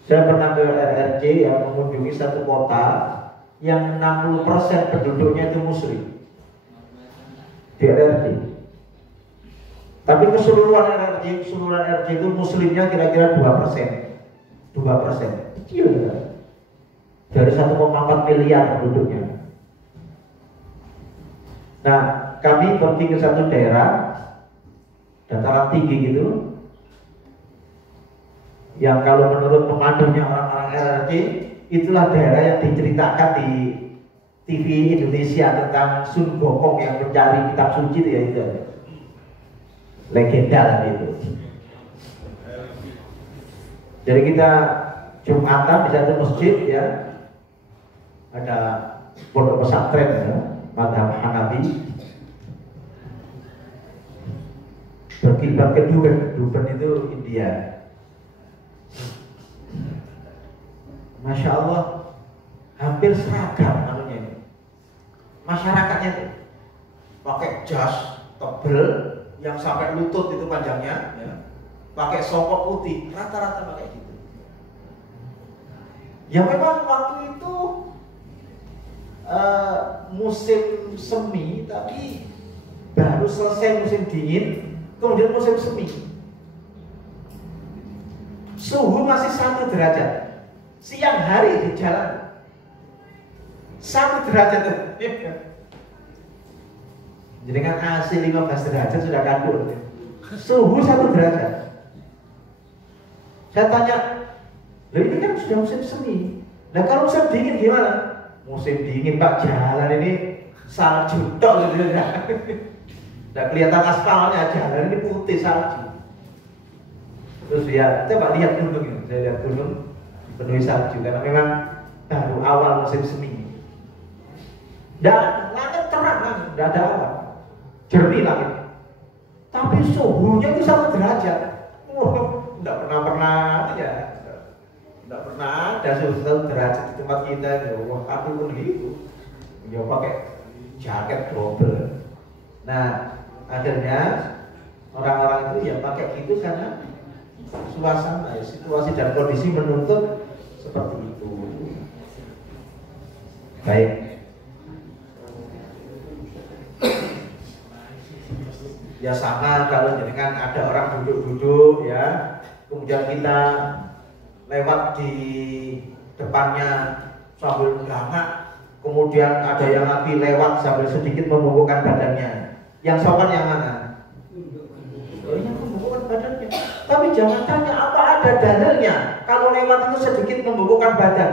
Saya pernah ke RRC yang mengunjungi satu kota yang 60% penduduknya itu muslim. Di RRC. Tapi keseluruhan RRC itu muslimnya kira-kira 2%. 2%. Kecil kan? Dari 1,4 miliar penduduknya. Nah, kami pergi ke satu daerah dataran tinggi gitu, yang kalau menurut pemandunya orang-orang RRC itulah daerah yang diceritakan di TV Indonesia tentang Sun Gokong yang mencari kitab suci itu ya itu legenda lah itu. Jadi kita Jumatan di satu masjid ya, ada pondok pesantren ya, Madhab Hanafi. Berkilbat ke Duben itu India. Masya Allah, hampir seragam anunya ini. Masyarakatnya itu pakai jas tebel yang sampai lutut itu panjangnya, ya. Pakai songkok putih, rata-rata pakai gitu. Ya memang waktu itu musim semi, tapi baru selesai musim dingin, kemudian musim semi. Suhu masih 1 derajat. Siang hari di jalan 1 derajat. Jadi kan AC 15 derajat sudah kandur. Suhu 1 derajat. Saya tanya, loh ini kan sudah musim semi. Nah kalau musim dingin gimana? Musim dingin Pak, jalan ini salju tok gitu ya. Nah kelihatan aspalnya, jalan ini putih salju. Terus ya, coba lihat gunung ini. Saya lihat gunung penuhi salju karena memang baru awal musim semi. Dan langit terang, tidak ada awan, jernih langit. Tapi suhunya itu 1 derajat. Tidak pernah ya. Tidak pernah ada suhu 1 derajat di tempat kita. Wah, aku pun gitu. Ya pakai jaket double. Nah, akhirnya orang-orang itu ya pakai gitu karena suasana, ya, situasi dan kondisi menuntut seperti itu. Baik. Ya sama kalau jenengan ada orang duduk-duduk ya, kemudian kita lewat di depannya sambil dangak, kemudian ada yang lagi lewat sambil sedikit membungkukkan badannya. Yang sopan yang mana? Oh, yang membungkukkan badannya. Tapi jangan tanya apa ada dalilnya kalau lewat itu sedikit membungkukkan badan.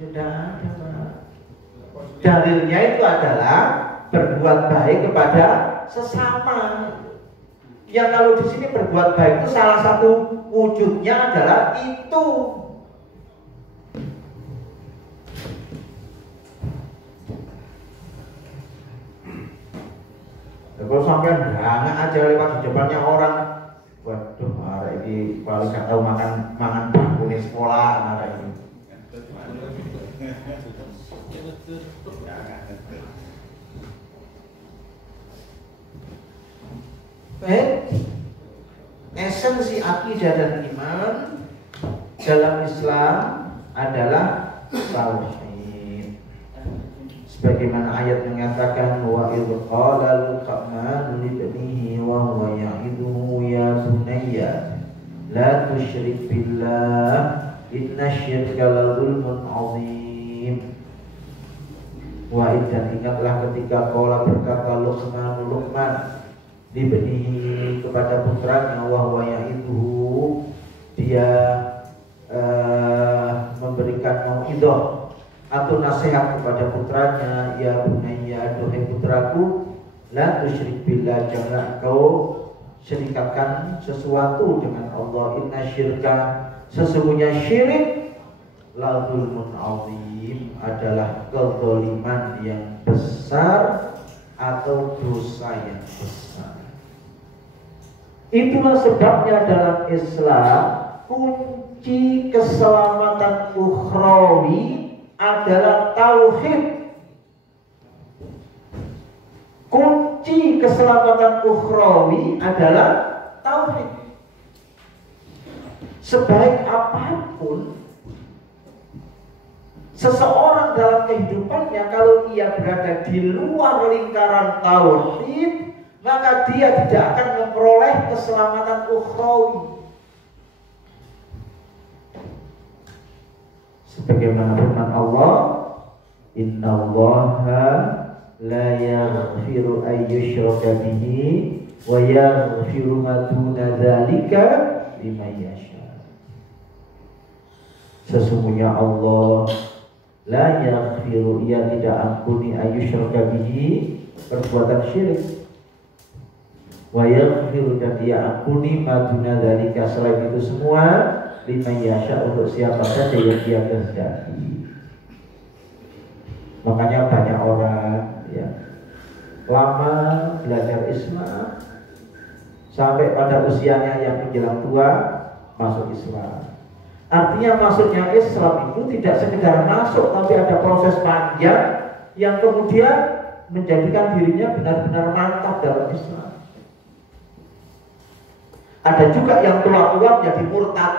Tidak ada, Pak. Dalilnya itu adalah berbuat baik kepada sesama. Yang kalau di sini berbuat baik itu salah satu wujudnya adalah itu. Kalau sampai hangat aja lewat di depannya orang, waduh, arek ini paling gak tahu makan bangku di sekolah, arek ini. Baik, esensi akidah dan iman dalam Islam adalah tauhid. Sebagaimana ayat mengatakan wa idh qala Luqman li ibnihi wa huwa ya'iduhu ya bunayya la tusyrik billah innasyirka la dzulmun 'adzim. Wa dan ingatlah ketika qala berkata Luqman diberi kepada putranya wahwa ya'iduhu, dia memberikan mau'idhah atau nasihat kepada putranya, ya bunayya, duhai putraku, la tusyrik billah, jangan engkau syirikatkan sesuatu dengan Allah. Inna syirka, sesungguhnya syirik, la dzulmun 'adzim, adalah kezaliman yang besar atau dosa yang besar. Itulah sebabnya dalam Islam kunci keselamatan ukhrawi adalah tauhid. Kunci keselamatan ukhrawi adalah tauhid. Sebaik apapun seseorang dalam kehidupannya, kalau ia berada di luar lingkaran tauhid, maka dia tidak akan memperoleh keselamatan ukhrawi. Sebagaimana firman Allah, innallaha la yaghfiru an yushraka bihi wa yaghfiru ma duna dzalika liman yasha. Sesungguhnya Allah la yaghfiru, ia tidak ampuni an yushraka bihi, perbuatan syirik, wa yaghfiru, dan dia ampuni ma duna dzalika, selain itu semua, liman yasha, untuk siapa saja yang dia kehendaki. Makanya banyak orang ya lama belajar Islam sampai pada usianya yang menjelang tua masuk Islam. Artinya masuknya Islam itu tidak sekedar masuk, tapi ada proses panjang yang kemudian menjadikan dirinya benar-benar mantap dalam Islam. Ada juga yang tua-tua menjadi murtad,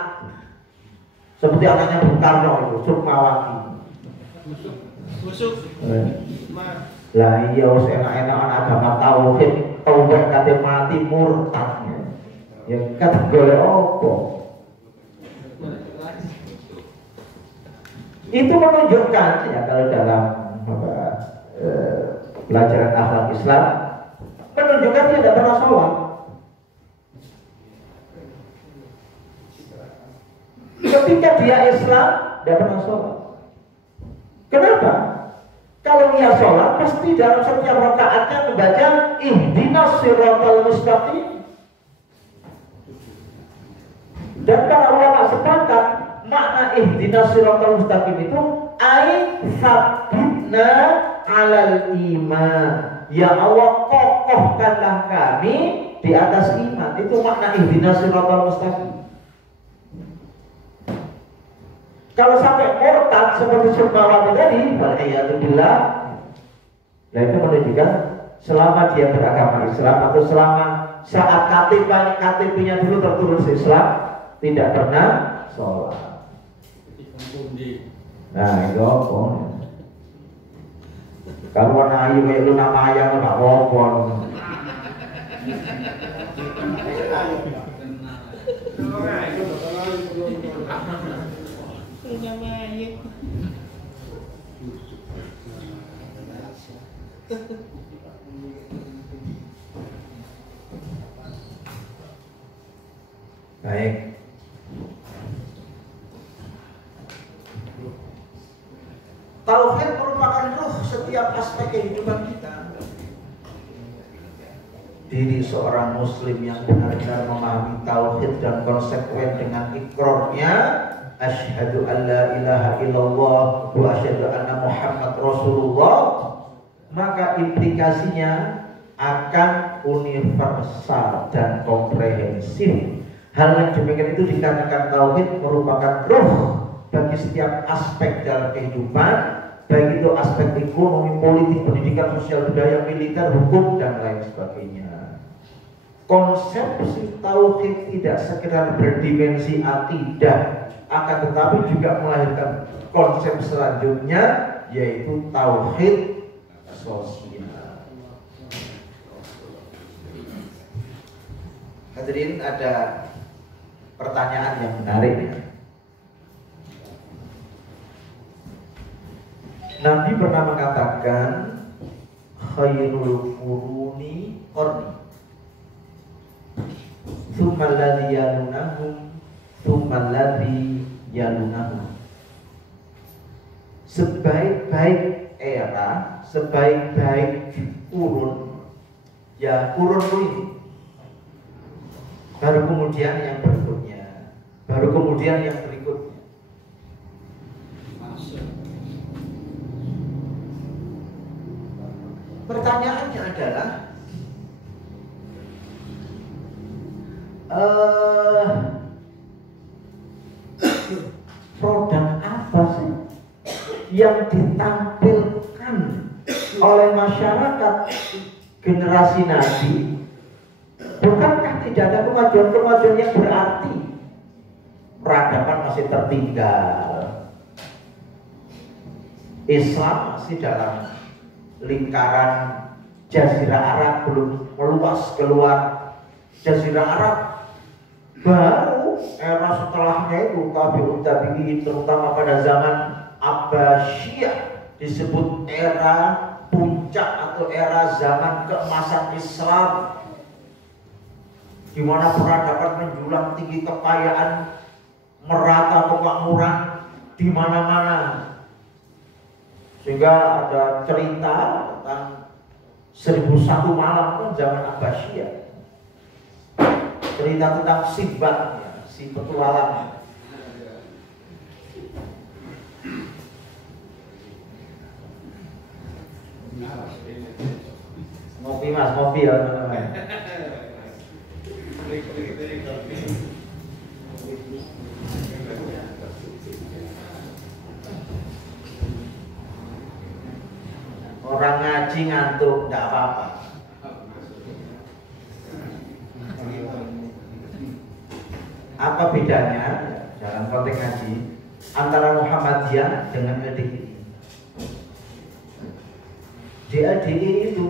seperti anaknya Bung Karno itu, Sukmawati. Lah iya wis enak-enakan agama tauhid, tauhid kate mati murtad. Ya kate golek apa? Itu menunjukkan ya kalau dalam pelajaran akhlak Islam menunjukkan dia tidak pernah sholat. Ketika dia Islam tidak pernah sholat. Kenapa? Kalau dia sholat pasti dalam setiap rakaatnya membaca ihdinas siratal mustaqim. Dan para ulama sepakat makna ihdinas siratal mustaqim itu ai sabitna alal iman. Ya Allah, kokohkanlah kami di atas iman. Itu makna ihdinas siratal mustaqim. Kalau sampai murtad seperti Sukmawati tadi, wal'iyadzubillah, nah itu menunjukkan selama dia beragama Islam atau selama saat KTP-nya dulu tertulis Islam, tidak pernah sholat. Nah itu apa? Kalau warna ayu itu nama ayam nggak apa-apa. Baik. Tauhid merupakan ruh setiap aspek kehidupan kita. Diri seorang muslim yang benar-benar memahami tauhid dan konsekuen dengan ikrarnya, asyhadu an la ilaha illallah wa asyhadu anna Muhammad Rasulullah, maka implikasinya akan universal dan komprehensif. Hal yang demikian itu dikarenakan tauhid merupakan ruh bagi setiap aspek dalam kehidupan, baik itu aspek ekonomi, politik, pendidikan, sosial, budaya, militer, hukum, dan lain sebagainya. Konsepsi tauhid tidak sekedar berdimensi akidah, akan tetapi juga melahirkan konsep selanjutnya, yaitu tauhid sosial. Hadirin, ada pertanyaan yang menarik ya. Nabi pernah mengatakan khairul quruni qarni, tsumma alladzi yalunahum, tsumma alladzi yalunahum. Sebaik-baik era, sebaik-baik kurun, ya kurun ini. Baru kemudian yang berikutnya, baru kemudian yang berikutnya. Pertanyaannya adalah produk apa sih yang ditampilkan oleh masyarakat generasi Nabi? Bukankah tidak ada kemajuan-kemajuan yang berarti? Peradaban masih tertinggal, Islam masih dalam lingkaran Jazirah Arab, belum meluas keluar Jazirah Arab. Baru era setelahnya itu tabi'ut tabi'in, terutama pada zaman Abbasiyah, disebut era puncak atau era zaman keemasan Islam, di mana peradaban menjulang tinggi, kekayaan merata, kemakmuran di mana-mana. Sehingga ada cerita tentang 1001 malam kan zaman Abbasiyah. Cerita tentang Sinbad, ya, si petualang. Ngopi mas, ngopi ya teman-teman. Orang ngaji ngantuk, tidak apa-apa. Apa bedanya dalam konteks ngaji antara Muhammadiyah dengan LDI? Di LDI itu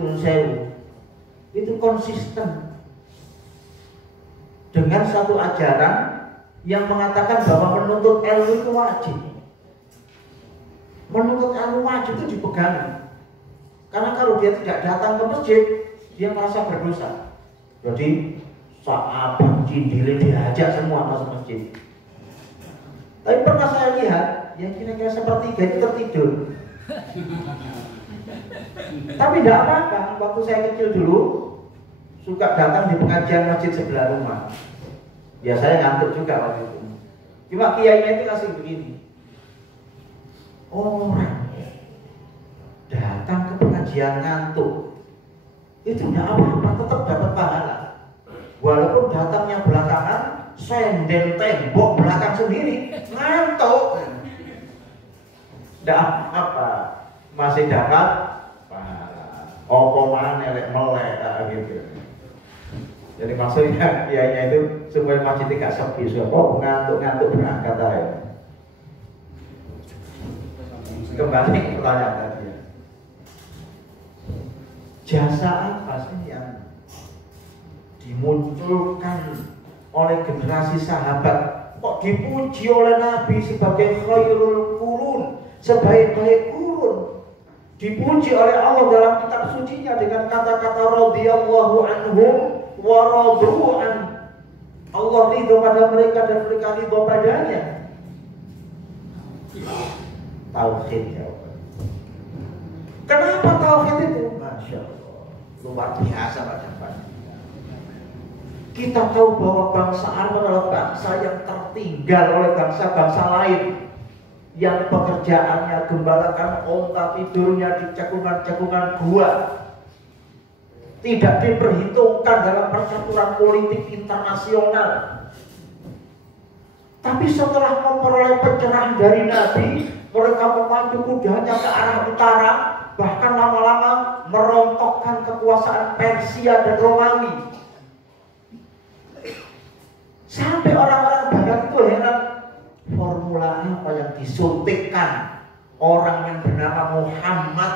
itu konsisten dengan satu ajaran yang mengatakan bahwa menuntut ilmu itu wajib. Menuntut ilmu wajib itu dipegang. Karena kalau dia tidak datang ke masjid, dia merasa berdosa. Jadi sahabat cindile diajak semua masuk masjid. Tapi pernah saya lihat, yang kira-kira sepertiga itu tertidur. Tapi tidak apa-apa. Waktu saya kecil dulu, suka datang di pengajian masjid sebelah rumah. Ya saya ngantuk juga waktu itu. Cuma kiainya itu kasih begini. Orang datang ke pengajian ngantuk, itu tidak apa-apa, tetap dapat pahala. Walaupun datangnya belakangan, sendel tembok belakang sendiri, ngantuk, tidak apa-apa, masih dapat pahala. Opoman elek melek gitu. Jadi maksudnya kiainya itu supaya masjid tidak sepi, supaya ngantuk-ngantuk berangkat aja. Kembali ke pertanyaan tadi ya. Jasa apa sih yang dimunculkan oleh generasi sahabat, kok dipuji oleh Nabi sebagai khairul qurun, sebaik-baik qurun, dipuji oleh Allah dalam kitab sucinya dengan kata-kata radhiyallahu anhum wa radu an. Allah ridho pada mereka dan mereka ridho padanya. Tauhid ya. Kenapa tauhid itu? Masya Allah, luar biasa Pak Japan. Kita tahu bahwa bangsa Arab adalah bangsa yang tertinggal oleh bangsa-bangsa lain yang pekerjaannya gembalakan onta, tidurnya di cekungan-cekungan gua, tidak diperhitungkan dalam percaturan politik internasional. Tapi setelah memperoleh pencerahan dari Nabi, mereka memacu kudanya ke arah utara, bahkan lama-lama merontokkan kekuasaan Persia dan Romawi. Sampai orang-orang Barat itu heran, formula apa yang disuntikkan orang yang bernama Muhammad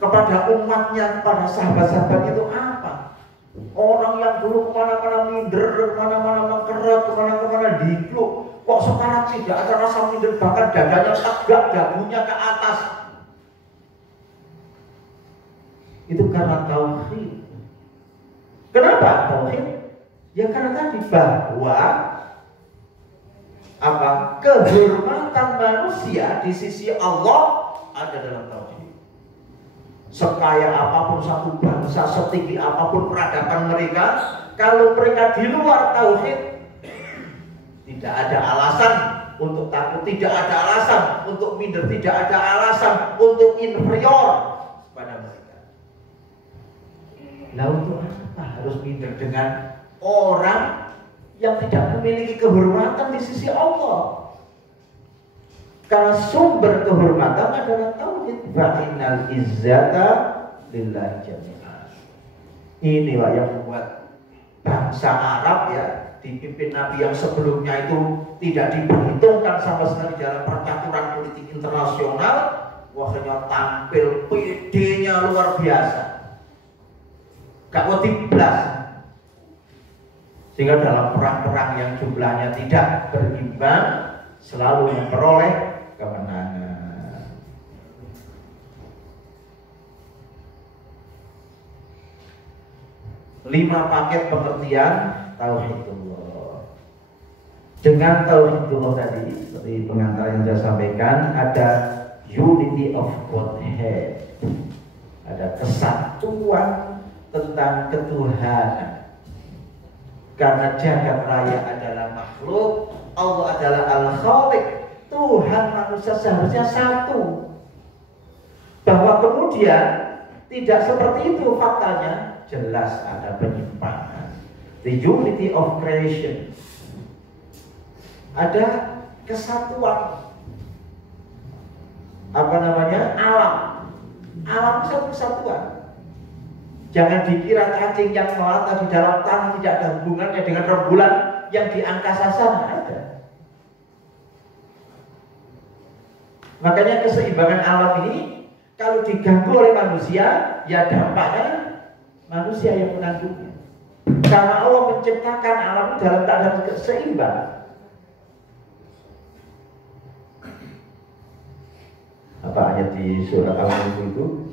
kepada umatnya, kepada sahabat-sahabat itu apa? Orang yang dulu kemana-mana minder, kemana-mana mengkerut, kemana-mana digluk, kok sekarang tidak ada rasa minder, bahkan dadanya tegak, dagunya ke atas. Itu karena tauhid. Kenapa tauhid? Ya karena tadi bahwa kehormatan manusia di sisi Allah ada dalam tauhid. Sekaya apapun satu bangsa, setinggi apapun peradaban mereka, kalau mereka di luar tauhid, tidak ada alasan untuk takut, tidak ada alasan untuk minder, tidak ada alasan untuk inferior pada mereka. Nah untuk apa harus minder dengan orang yang tidak memiliki kehormatan di sisi Allah? Karena sumber kehormatan adalah tauhid. Wa innal izzata lillahi jami'an. Inilah yang membuat bangsa Arab ya dipimpin Nabi yang sebelumnya itu tidak diperhitungkan sama sekali dalam percaturan politik internasional, wahnya tampil PD-nya luar biasa, gak wedi blas, sehingga dalam perang-perang yang jumlahnya tidak berimbang selalu memperoleh kemenangan. Lima paket pengertian tauhidullah. Dengan tauhidullah tadi, seperti pengantar yang saya sampaikan, ada unity of Godhead, ada kesatuan tentang ketuhanan. Karena jagat raya adalah makhluk, Allah adalah Al-Khaliq, Tuhan manusia seharusnya satu. Bahwa kemudian tidak seperti itu faktanya, jelas ada penyimpangan. The unity of creation, ada kesatuan alam satu kesatuan. Jangan dikira cacing yang melata di dalam tanah tidak ada hubungannya dengan rembulan yang di angkasa sana, ada. Makanya keseimbangan alam ini kalau diganggu oleh manusia, ya dampaknya manusia yang menanggungnya. Karena Allah menciptakan alam dalam keadaan seimbang. Apa ayat di surat Al-Mulk itu?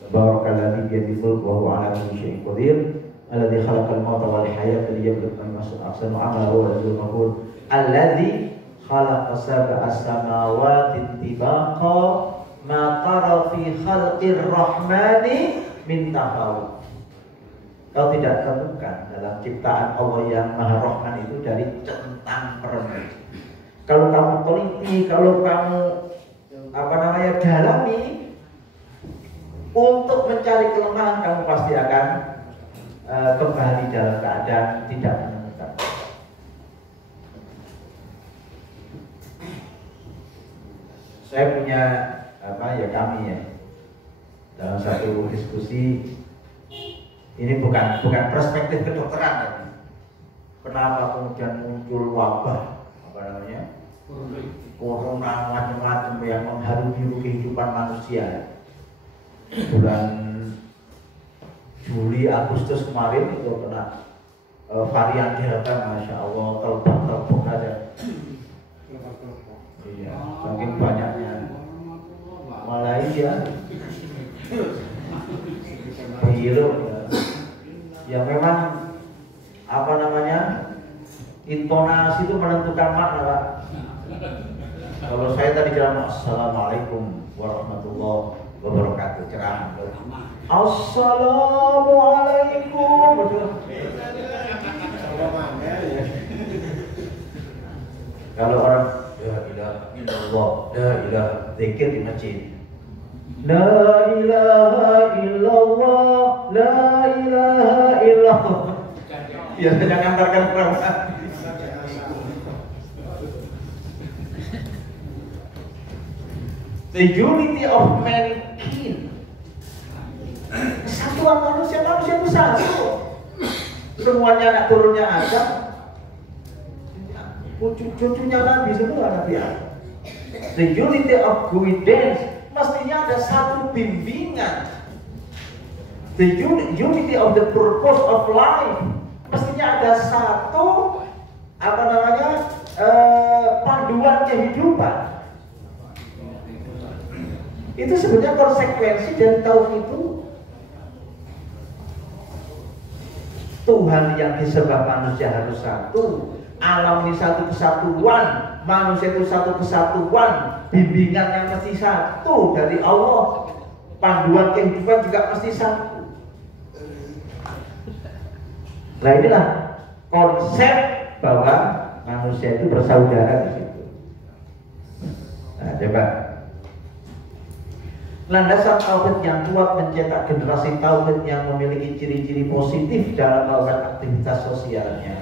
Tabarakalladzi biyadihi mulk wa huwa 'ala kulli syai'in qadir, alladzi khalaqal mauta wal hayata liyabluwakum ayyukum ahsanu 'amala wa huwal 'azizul ghafur, alladzi khalaqa sab'a samawati tibaqa ma tara fi khalqir rahmani min tafawut. Kau tidak temukan dalam ciptaan Allah yang Maha Rahman itu dari centang perenung. Kalau kamu teliti, kalau kamu dalami untuk mencari kelemahan, kamu pasti akan kembali dalam keadaan tidak menemukan. Saya punya kami dalam satu diskusi. Ini bukan perspektif kedokteran. Kenapa kemudian muncul wabah corona macam-macam yang mengharu-biru kehidupan manusia. Bulan Juli Agustus kemarin itu kena varian Delta, masya Allah, terbang aja. Iya, saking banyaknya. Malaysia, Biro, yang memang intonasi itu menentukan makna, Pak. Kalau saya tadi ceramah, Assalamualaikum warahmatullahi wabarakatuh, ceramah. Assalamualaikum. Kalau orang la ilaha illallah, la ilaha, zikir di masjid. La ilaha illallah, la ilaha illallah. Ya, jangan antarkan perasaan. The unity of mankind. Kesatuan manusia itu satu. Semuanya anak turunnya ada. Cucunya Nabi semua Nabi Adam. The unity of guidance, mestinya ada satu bimbingan. The unity of the purpose of life, mestinya ada satu panduan kehidupan. Itu sebenarnya konsekuensi dari tauhid itu. Tuhan yang disembah manusia harus satu, alam ini satu kesatuan, manusia itu satu kesatuan, bimbingannya mesti satu dari Allah, panduan kehidupan juga mesti satu. Nah, inilah konsep bahwa manusia itu bersaudara di situ. Nah, coba. Landasan tauhid yang kuat mencetak generasi tauhid yang memiliki ciri-ciri positif dalam melakukan aktivitas sosialnya.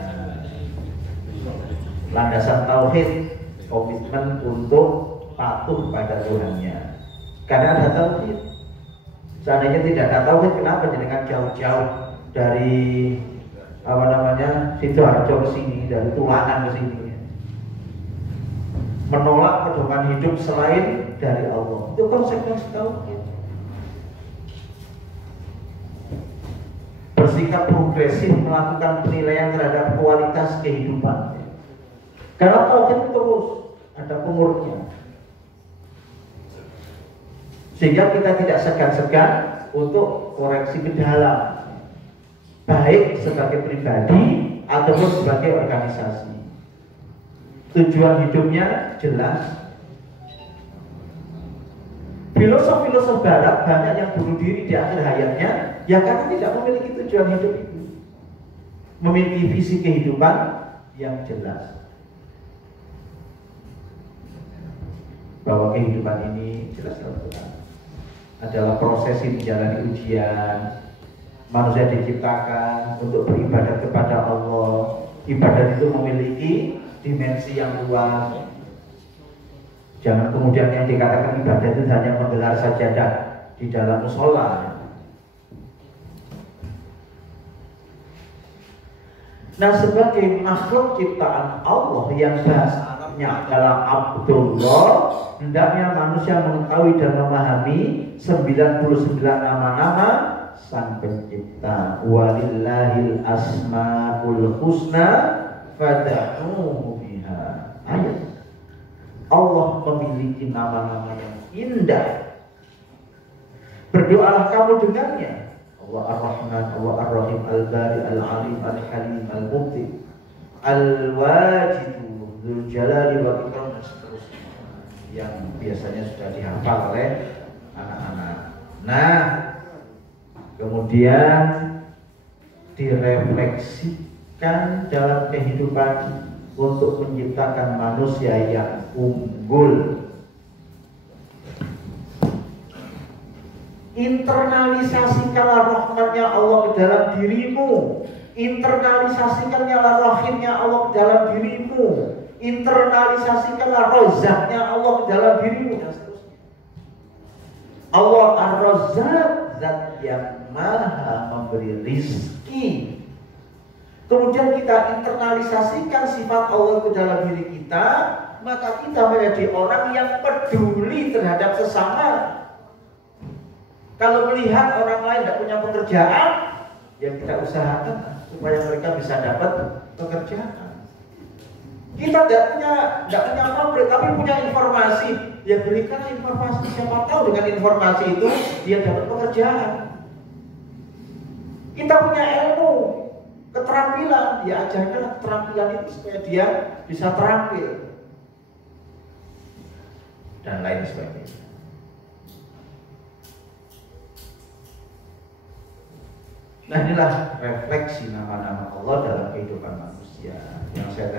Landasan tauhid, komitmen untuk patuh pada Tuhannya. Karena ada tauhid. Seandainya tidak ada tauhid, kenapa jenengan jauh-jauh dari Sidoarjo ke sini, dari Tulangan ke sini, menolak pedoman hidup selain dari Allah. Itu konsekuensi tauhid. Bersikap progresif melakukan penilaian terhadap kualitas kehidupan. Karena tauhid terus ada umurnya. Sehingga kita tidak segan-segan untuk koreksi ke dalam, baik sebagai pribadi ataupun sebagai organisasi. Tujuan hidupnya jelas. Filosof-filosof barat banyak yang bunuh diri di akhir hayatnya, ya karena tidak memiliki tujuan hidup itu. Memiliki visi kehidupan yang jelas. bahwa kehidupan ini jelas Al-Quran adalah proses yang menjalani ujian. Manusia diciptakan untuk beribadat kepada Allah. Ibadat itu memiliki dimensi yang luas. Jangan kemudian yang dikatakan ibadah itu hanya menggelar sajadah di dalam musola. Nah, sebagai makhluk ciptaan Allah yang bahasa Arabnya adalah Abdullah, hendaknya manusia mengetahui dan memahami 99 nama-nama Sang Pencipta. Walillahil asmaul husna fad'uhu biha. Ayat. Allah memiliki nama-nama yang indah. Berdoalah kamu dengannya. Allah Ar-Rahman, Allah Ar-Rahim, Al-Bari, Al-Alim, Al-Halim, Al-Mubti, Al-Wajidu, Dzul Jalali wal Ikram, dan seterusnya yang biasanya sudah dihafal oleh anak-anak. Nah, kemudian direfleksikan dalam kehidupan untuk menciptakan manusia yang unggul. Internalisasikanlah rahmatnya Allah ke dalam dirimu. Internalisasikanlah rahimnya Allah ke dalam dirimu. Internalisasikanlah rozaknya Allah ke dalam dirimu, dan seterusnya. Allah Ar-Razzaq, zat yang maha memberi rizki. Kemudian kita internalisasikan sifat Allah ke dalam diri kita, maka kita menjadi orang yang peduli terhadap sesama. Kalau melihat orang lain tidak punya pekerjaan, yang kita usahakan supaya mereka bisa dapat pekerjaan. Kita tidak punya pabrik, tapi punya informasi. Ya berikan informasi, siapa tahu dengan informasi itu dia dapat pekerjaan. Kita punya ilmu, keterampilan, ya ajarkan keterampilan itu supaya dia bisa terampil dan lain sebagainya. Nah, inilah refleksi nama-nama Allah dalam kehidupan manusia yang saya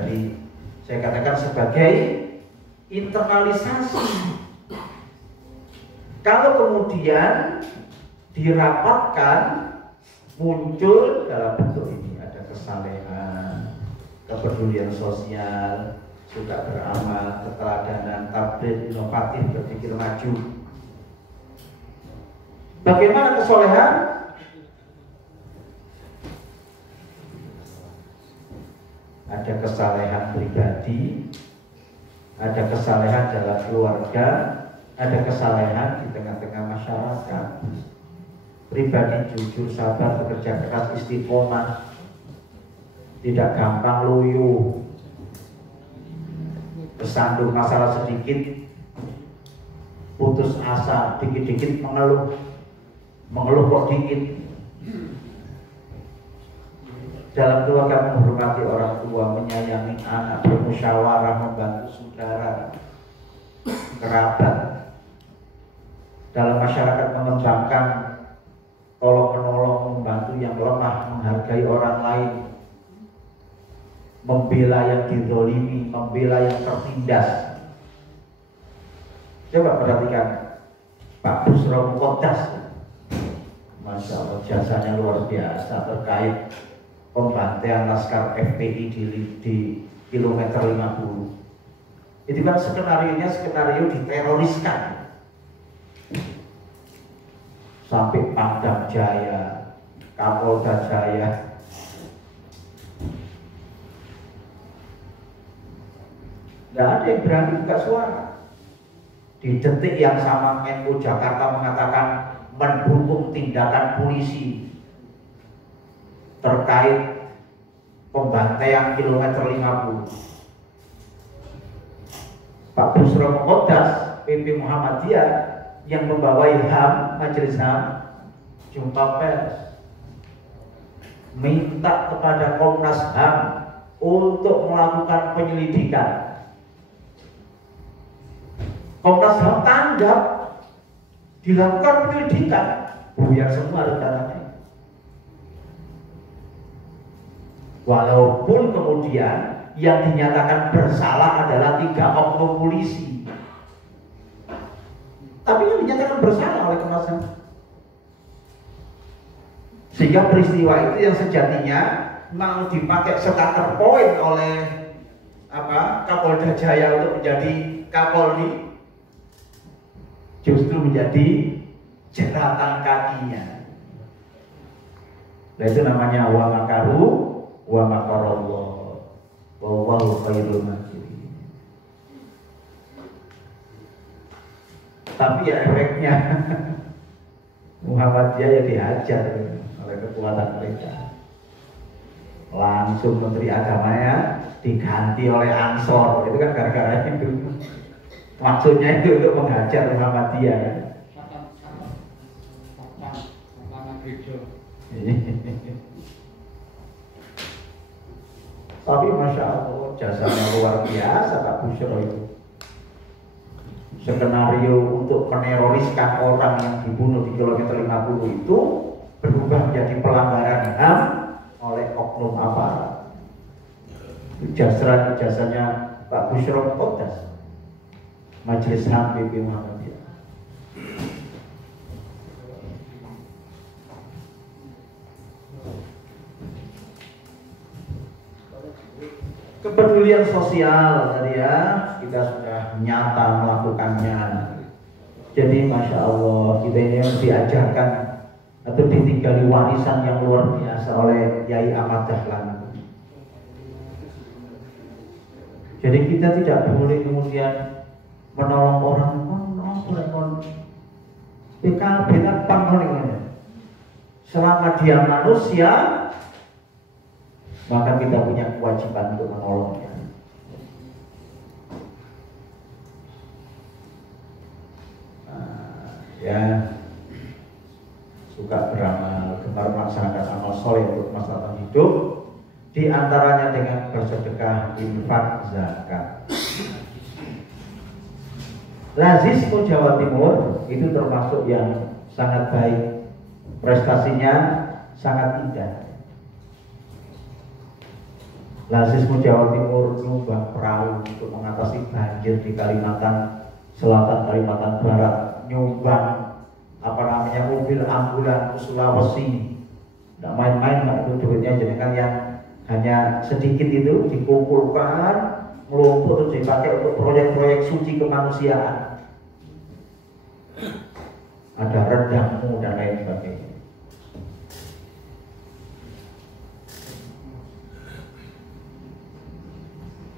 katakan sebagai internalisasi. Kalau kemudian dirapatkan, muncul dalam bentuk ini, ada kesalehan, kepedulian sosial, suka beramal, keteladanan, tabligh, inovatif, berpikir maju. Bagaimana kesolehan? Ada kesalehan pribadi, ada kesalehan dalam keluarga, ada kesalehan di tengah-tengah masyarakat. Pribadi jujur, sabar, bekerja keras, istiqomah, tidak gampang loyo, kesandung masalah sedikit, putus asa, dikit-dikit mengeluh kok dikit. Dalam keluarga menghormati orang tua, menyayangi anak, bermusyawarah, membantu saudara, kerabat. Dalam masyarakat mengembangkan tolong-menolong, membantu yang lemah, menghargai orang lain, membela yang dizolimi, membela yang tertindas. Coba perhatikan Pak Busro Muqaddas, Masya Allah, jasanya luar biasa terkait pembantaian Laskar FPI di kilometer 50. Itu kan skenario diteroriskan sampai Pangdam Jaya, Kapolda Jaya. Tidak ada yang berani buka suara. Di detik yang sama Menko Jakarta mengatakan mendukung tindakan polisi terkait pembantaian kilometer 50. Pak Busro Muqaddas, PP Muhammadiyah yang membawai HAM, Majelis HAM, jumpa pers, minta kepada Komnas HAM untuk melakukan penyelidikan. Komnas HAM tanggap, dilakukan penyelidikan, buyar semua rencananya. Walaupun kemudian yang dinyatakan bersalah adalah 3 oknum polisi. rasanya. Sehingga peristiwa itu yang sejatinya mau dipakai starter point oleh Kapolda Jaya untuk menjadi Kapolri, justru menjadi jeratan kakinya. Nah itu namanya wa makaru wa makarallah wallahu khairul makirin. Tapi ya efeknya Muhammadiyah ya dihajar oleh kekuatan mereka. Langsung menteri agamanya diganti oleh Ansor. Itu kan gara-gara itu. Maksudnya itu untuk menghajar Muhammadiyah. Tapi Masya Allah jasanya luar biasa Pak Bushro itu. Skenario untuk meneroriskan orang yang dibunuh di kilometer 50 itu berubah menjadi pelanggaran HAM oleh oknum aparat. Jasanya Pak Bushro Kodas, Majelis HAM PP Muhammadiyah. Kepedulian sosial tadi ya, kita sudah nyata melakukannya. Jadi Masya Allah kita ini diajarkan atau ditinggali warisan yang luar biasa oleh Yai Ahmad Dahlan. Jadi kita tidak boleh kemudian menolong orang, PKB selama dia manusia, maka kita punya kewajiban untuk menolongnya. Ya, suka beramal, gemar melaksanakan amal soleh untuk maslahat hidup, di antaranya dengan bersedekah, infak, zakat. Lazismu Jawa Timur itu termasuk yang sangat baik, prestasinya sangat indah. Lazismu Jawa Timur nyumbang perahu untuk mengatasi banjir di Kalimantan Selatan, Kalimantan Barat, nyumbang mobil ambulan ke Sulawesi. Tidak main-main itu duitnya, jadi kan yang hanya sedikit itu dikumpulkan, melumpur terus dipakai untuk proyek-proyek suci kemanusiaan. Ada rendangmu dan lain sebagainya.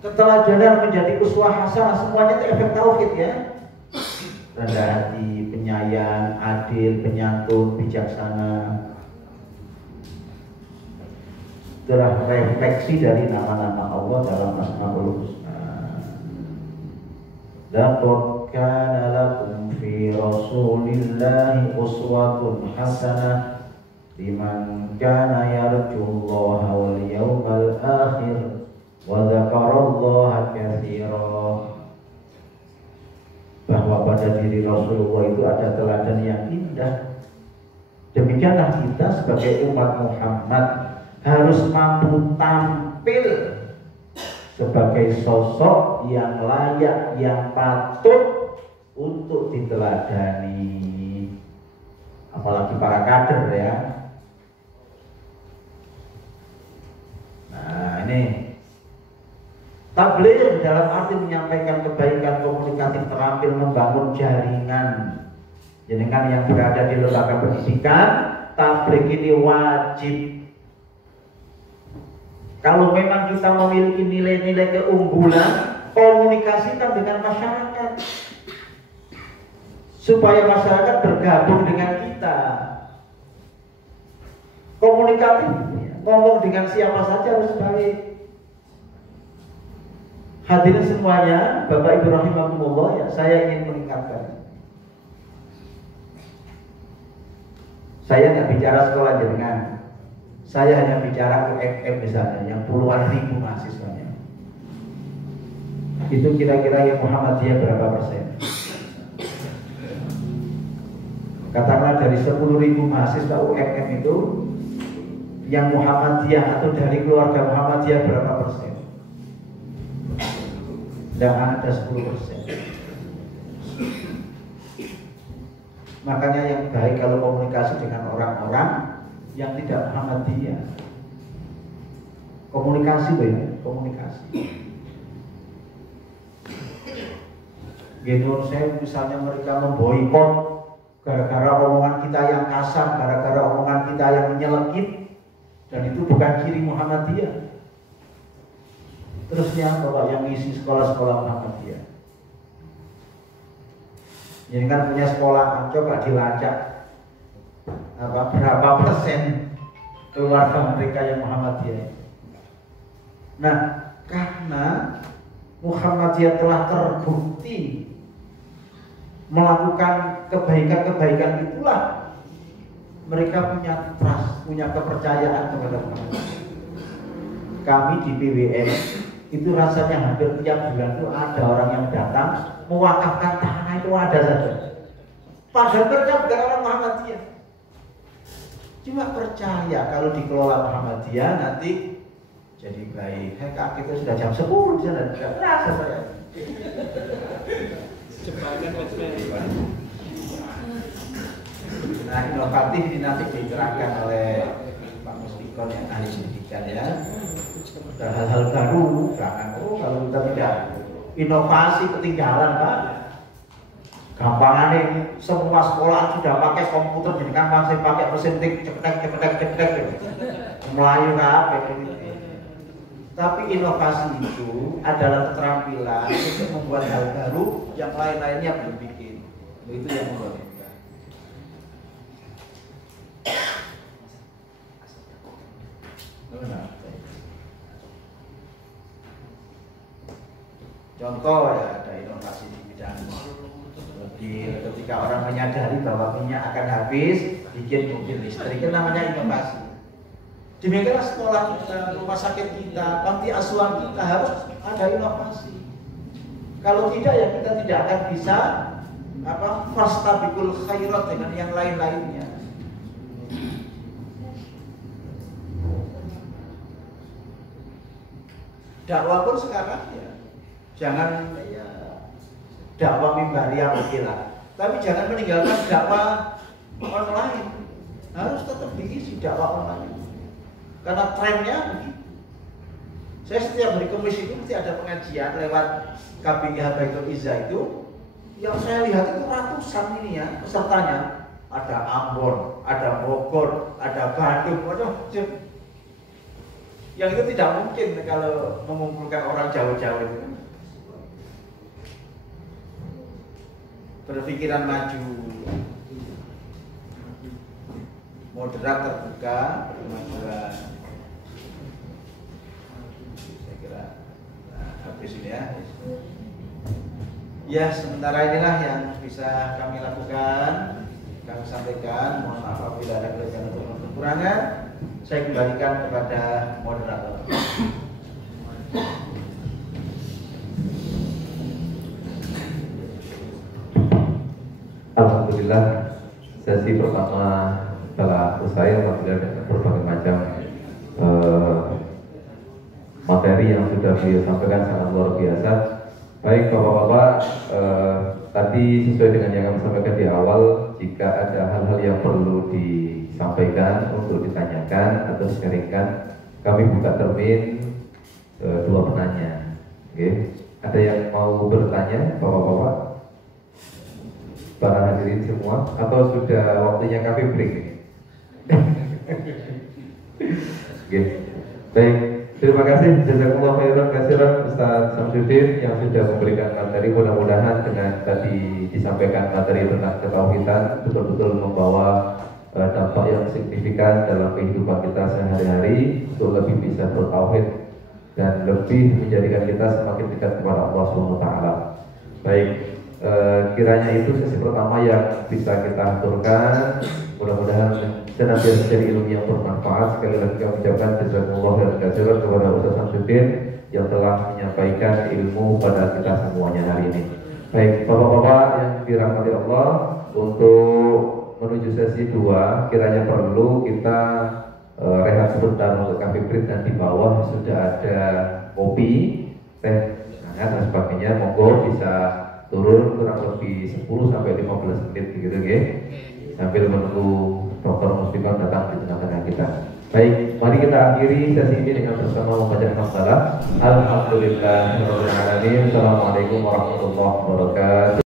Keteladanan menjadi uswah hasanah, semuanya itu efek tauhid ya. Rendah hati, penyayang, adil, penyantun, bijaksana. Itulah refleksi dari nama-nama Allah dalam Asmaul Husna. Laqad kana lakum fi Rasulillahi uswatun hasanah liman kana yarjullaha wal yawmal akhir wa dzakarallaha katsiran. Bahwa pada diri Rasulullah itu ada teladan yang indah. Demikianlah kita sebagai umat Muhammad harus mampu tampil sebagai sosok yang layak, yang patut untuk diteladani. Apalagi para kader ya. Nah ini tabligh dalam arti menyampaikan kebaikan, komunikatif, terampil membangun jaringan. Jadi kan yang berada di lembaga pendidikan, tabligh ini wajib. Kalau memang kita memiliki nilai-nilai keunggulan, komunikasikan dengan masyarakat supaya masyarakat bergabung dengan kita. Komunikatif, ngomong dengan siapa saja harus baik. Hadirin semuanya, Bapak Ibu rahimakumullah, ya, saya ingin mengingatkan. Saya tidak bicara sekolah jenengan. Saya hanya bicara UMM misalnya, yang puluhan ribu mahasiswanya. Itu kira-kira yang Muhammadiyah berapa persen? Katakanlah dari 10.000 mahasiswa UMM itu, yang Muhammadiyah atau dari keluarga Muhammadiyah berapa persen? Tidak ada 10%. Makanya yang baik kalau komunikasi dengan orang-orang yang tidak Muhammadiyah. Komunikasi ya, komunikasi. Gitu, saya misalnya mereka memboikot gara-gara omongan kita yang kasar, gara-gara omongan kita yang menyelekit, dan itu bukan ciri Muhammadiyah. Terusnya kalau yang ngisi sekolah-sekolah Muhammadiyah, ini kan punya sekolah, coba dilacak berapa persen keluarga mereka yang Muhammadiyah. Nah, karena Muhammadiyah telah terbukti melakukan kebaikan-kebaikan, itulah mereka punya trust, punya kepercayaan kepada Muhammadiyah. Kami di PWN itu rasanya hampir tiap bulan itu ada orang yang datang mewakafkan tanah, itu ada saja. Padahal mereka bukan orang Muhammadiyah, cuma percaya kalau dikelola Muhammadiyah nanti jadi baik. Kak, kita sudah jam 10 di sana, tidak terasa saya. Nah, inovatif ini nanti diterangkan oleh Pak Mustikon yang ahli pendidikan ya. Dan hal-hal baru, jangan kalau kita tidak inovasi ketinggalan Pak. Gampangannya semua sekolah sudah pakai komputer, jadi kan masih pakai mesin tik cepetek Melayu kabeh. Tapi inovasi itu adalah keterampilan untuk membuat hal baru yang lain-lainnya belum bikin. Itu yang membuat kita. Contoh ya, ada inovasi di bidang ketika orang menyadari bahwa minyak akan habis, bikin mobil listrik, itu namanya inovasi. Demikianlah sekolah kita, rumah sakit kita, panti asuhan kita harus ada inovasi. Kalau tidak ya kita tidak akan bisa fastabiqul khairat dengan yang lain-lainnya. Dakwah pun sekarang ya jangan ya dakwah mimbariyah oke lah, tapi jangan meninggalkan dakwah online. Harus tetap diisi dakwah online. Karena trennya begitu. Saya setiap hari Kamis itu mesti ada pengajian lewat KBIH Baitul Izzah itu. Yang saya lihat itu ratusan ini ya pesertanya. Ada Ambon, ada Bogor, ada Bandung, macam-macam. Yang itu tidak mungkin kalau mengumpulkan orang jauh-jauh itu. Berpikiran maju, moderat, terbuka, kemajuan. Habis ini ya. Ya, sementara inilah yang bisa kami lakukan, kami sampaikan. Mohon maaf apabila ada kelebihan atau kekurangan. Saya kembalikan kepada moderator. Alhamdulillah, sesi pertama telah selesai apabila dengan berbagai macam materi yang sudah beliau sampaikan sangat luar biasa. Baik Bapak-Bapak, tadi sesuai dengan yang kami sampaikan di awal, jika ada hal-hal yang perlu disampaikan untuk ditanyakan atau sharingkan, kami buka termin dua penanya. Oke. Ada yang mau bertanya Bapak-Bapak? Para hadirin semua, atau sudah waktunya kami break? Oke. Baik. Terima kasih jazakumullah khairan katsiran Ustaz Samsudin yang sudah memberikan materi. Mudah-mudahan dengan tadi disampaikan materi tentang ketauhidan betul-betul membawa dampak yang signifikan dalam kehidupan kita sehari-hari untuk lebih bisa bertauhid dan lebih menjadikan kita semakin dekat kepada Allah Subhanahu wa taala. Baik, kiranya itu sesi pertama yang bisa kita aturkan. Mudah-mudahan senantiasa jadi ilmu yang bermanfaat. Sekali lagi kami ucapkan jazakumullah khairan katsiran kepada Ustaz Samsudin yang telah menyampaikan ilmu pada kita semuanya hari ini. Baik, Bapak-bapak yang dirahmati Allah, untuk menuju sesi 2 kiranya perlu kita rehat sebentar untuk coffee break, dan di bawah sudah ada kopi, teh hangat dan sebagainya. Monggo bisa turun kurang lebih 10 sampai 15 menit begitu nggih. Sambil menunggu Dr. Musliman datang di tengah-tengah kita. Baik, mari kita akhiri sesi ini dengan bersama membaca hamdalah. Alhamdulillahirabbil alamin. Assalamualaikum warahmatullahi wabarakatuh.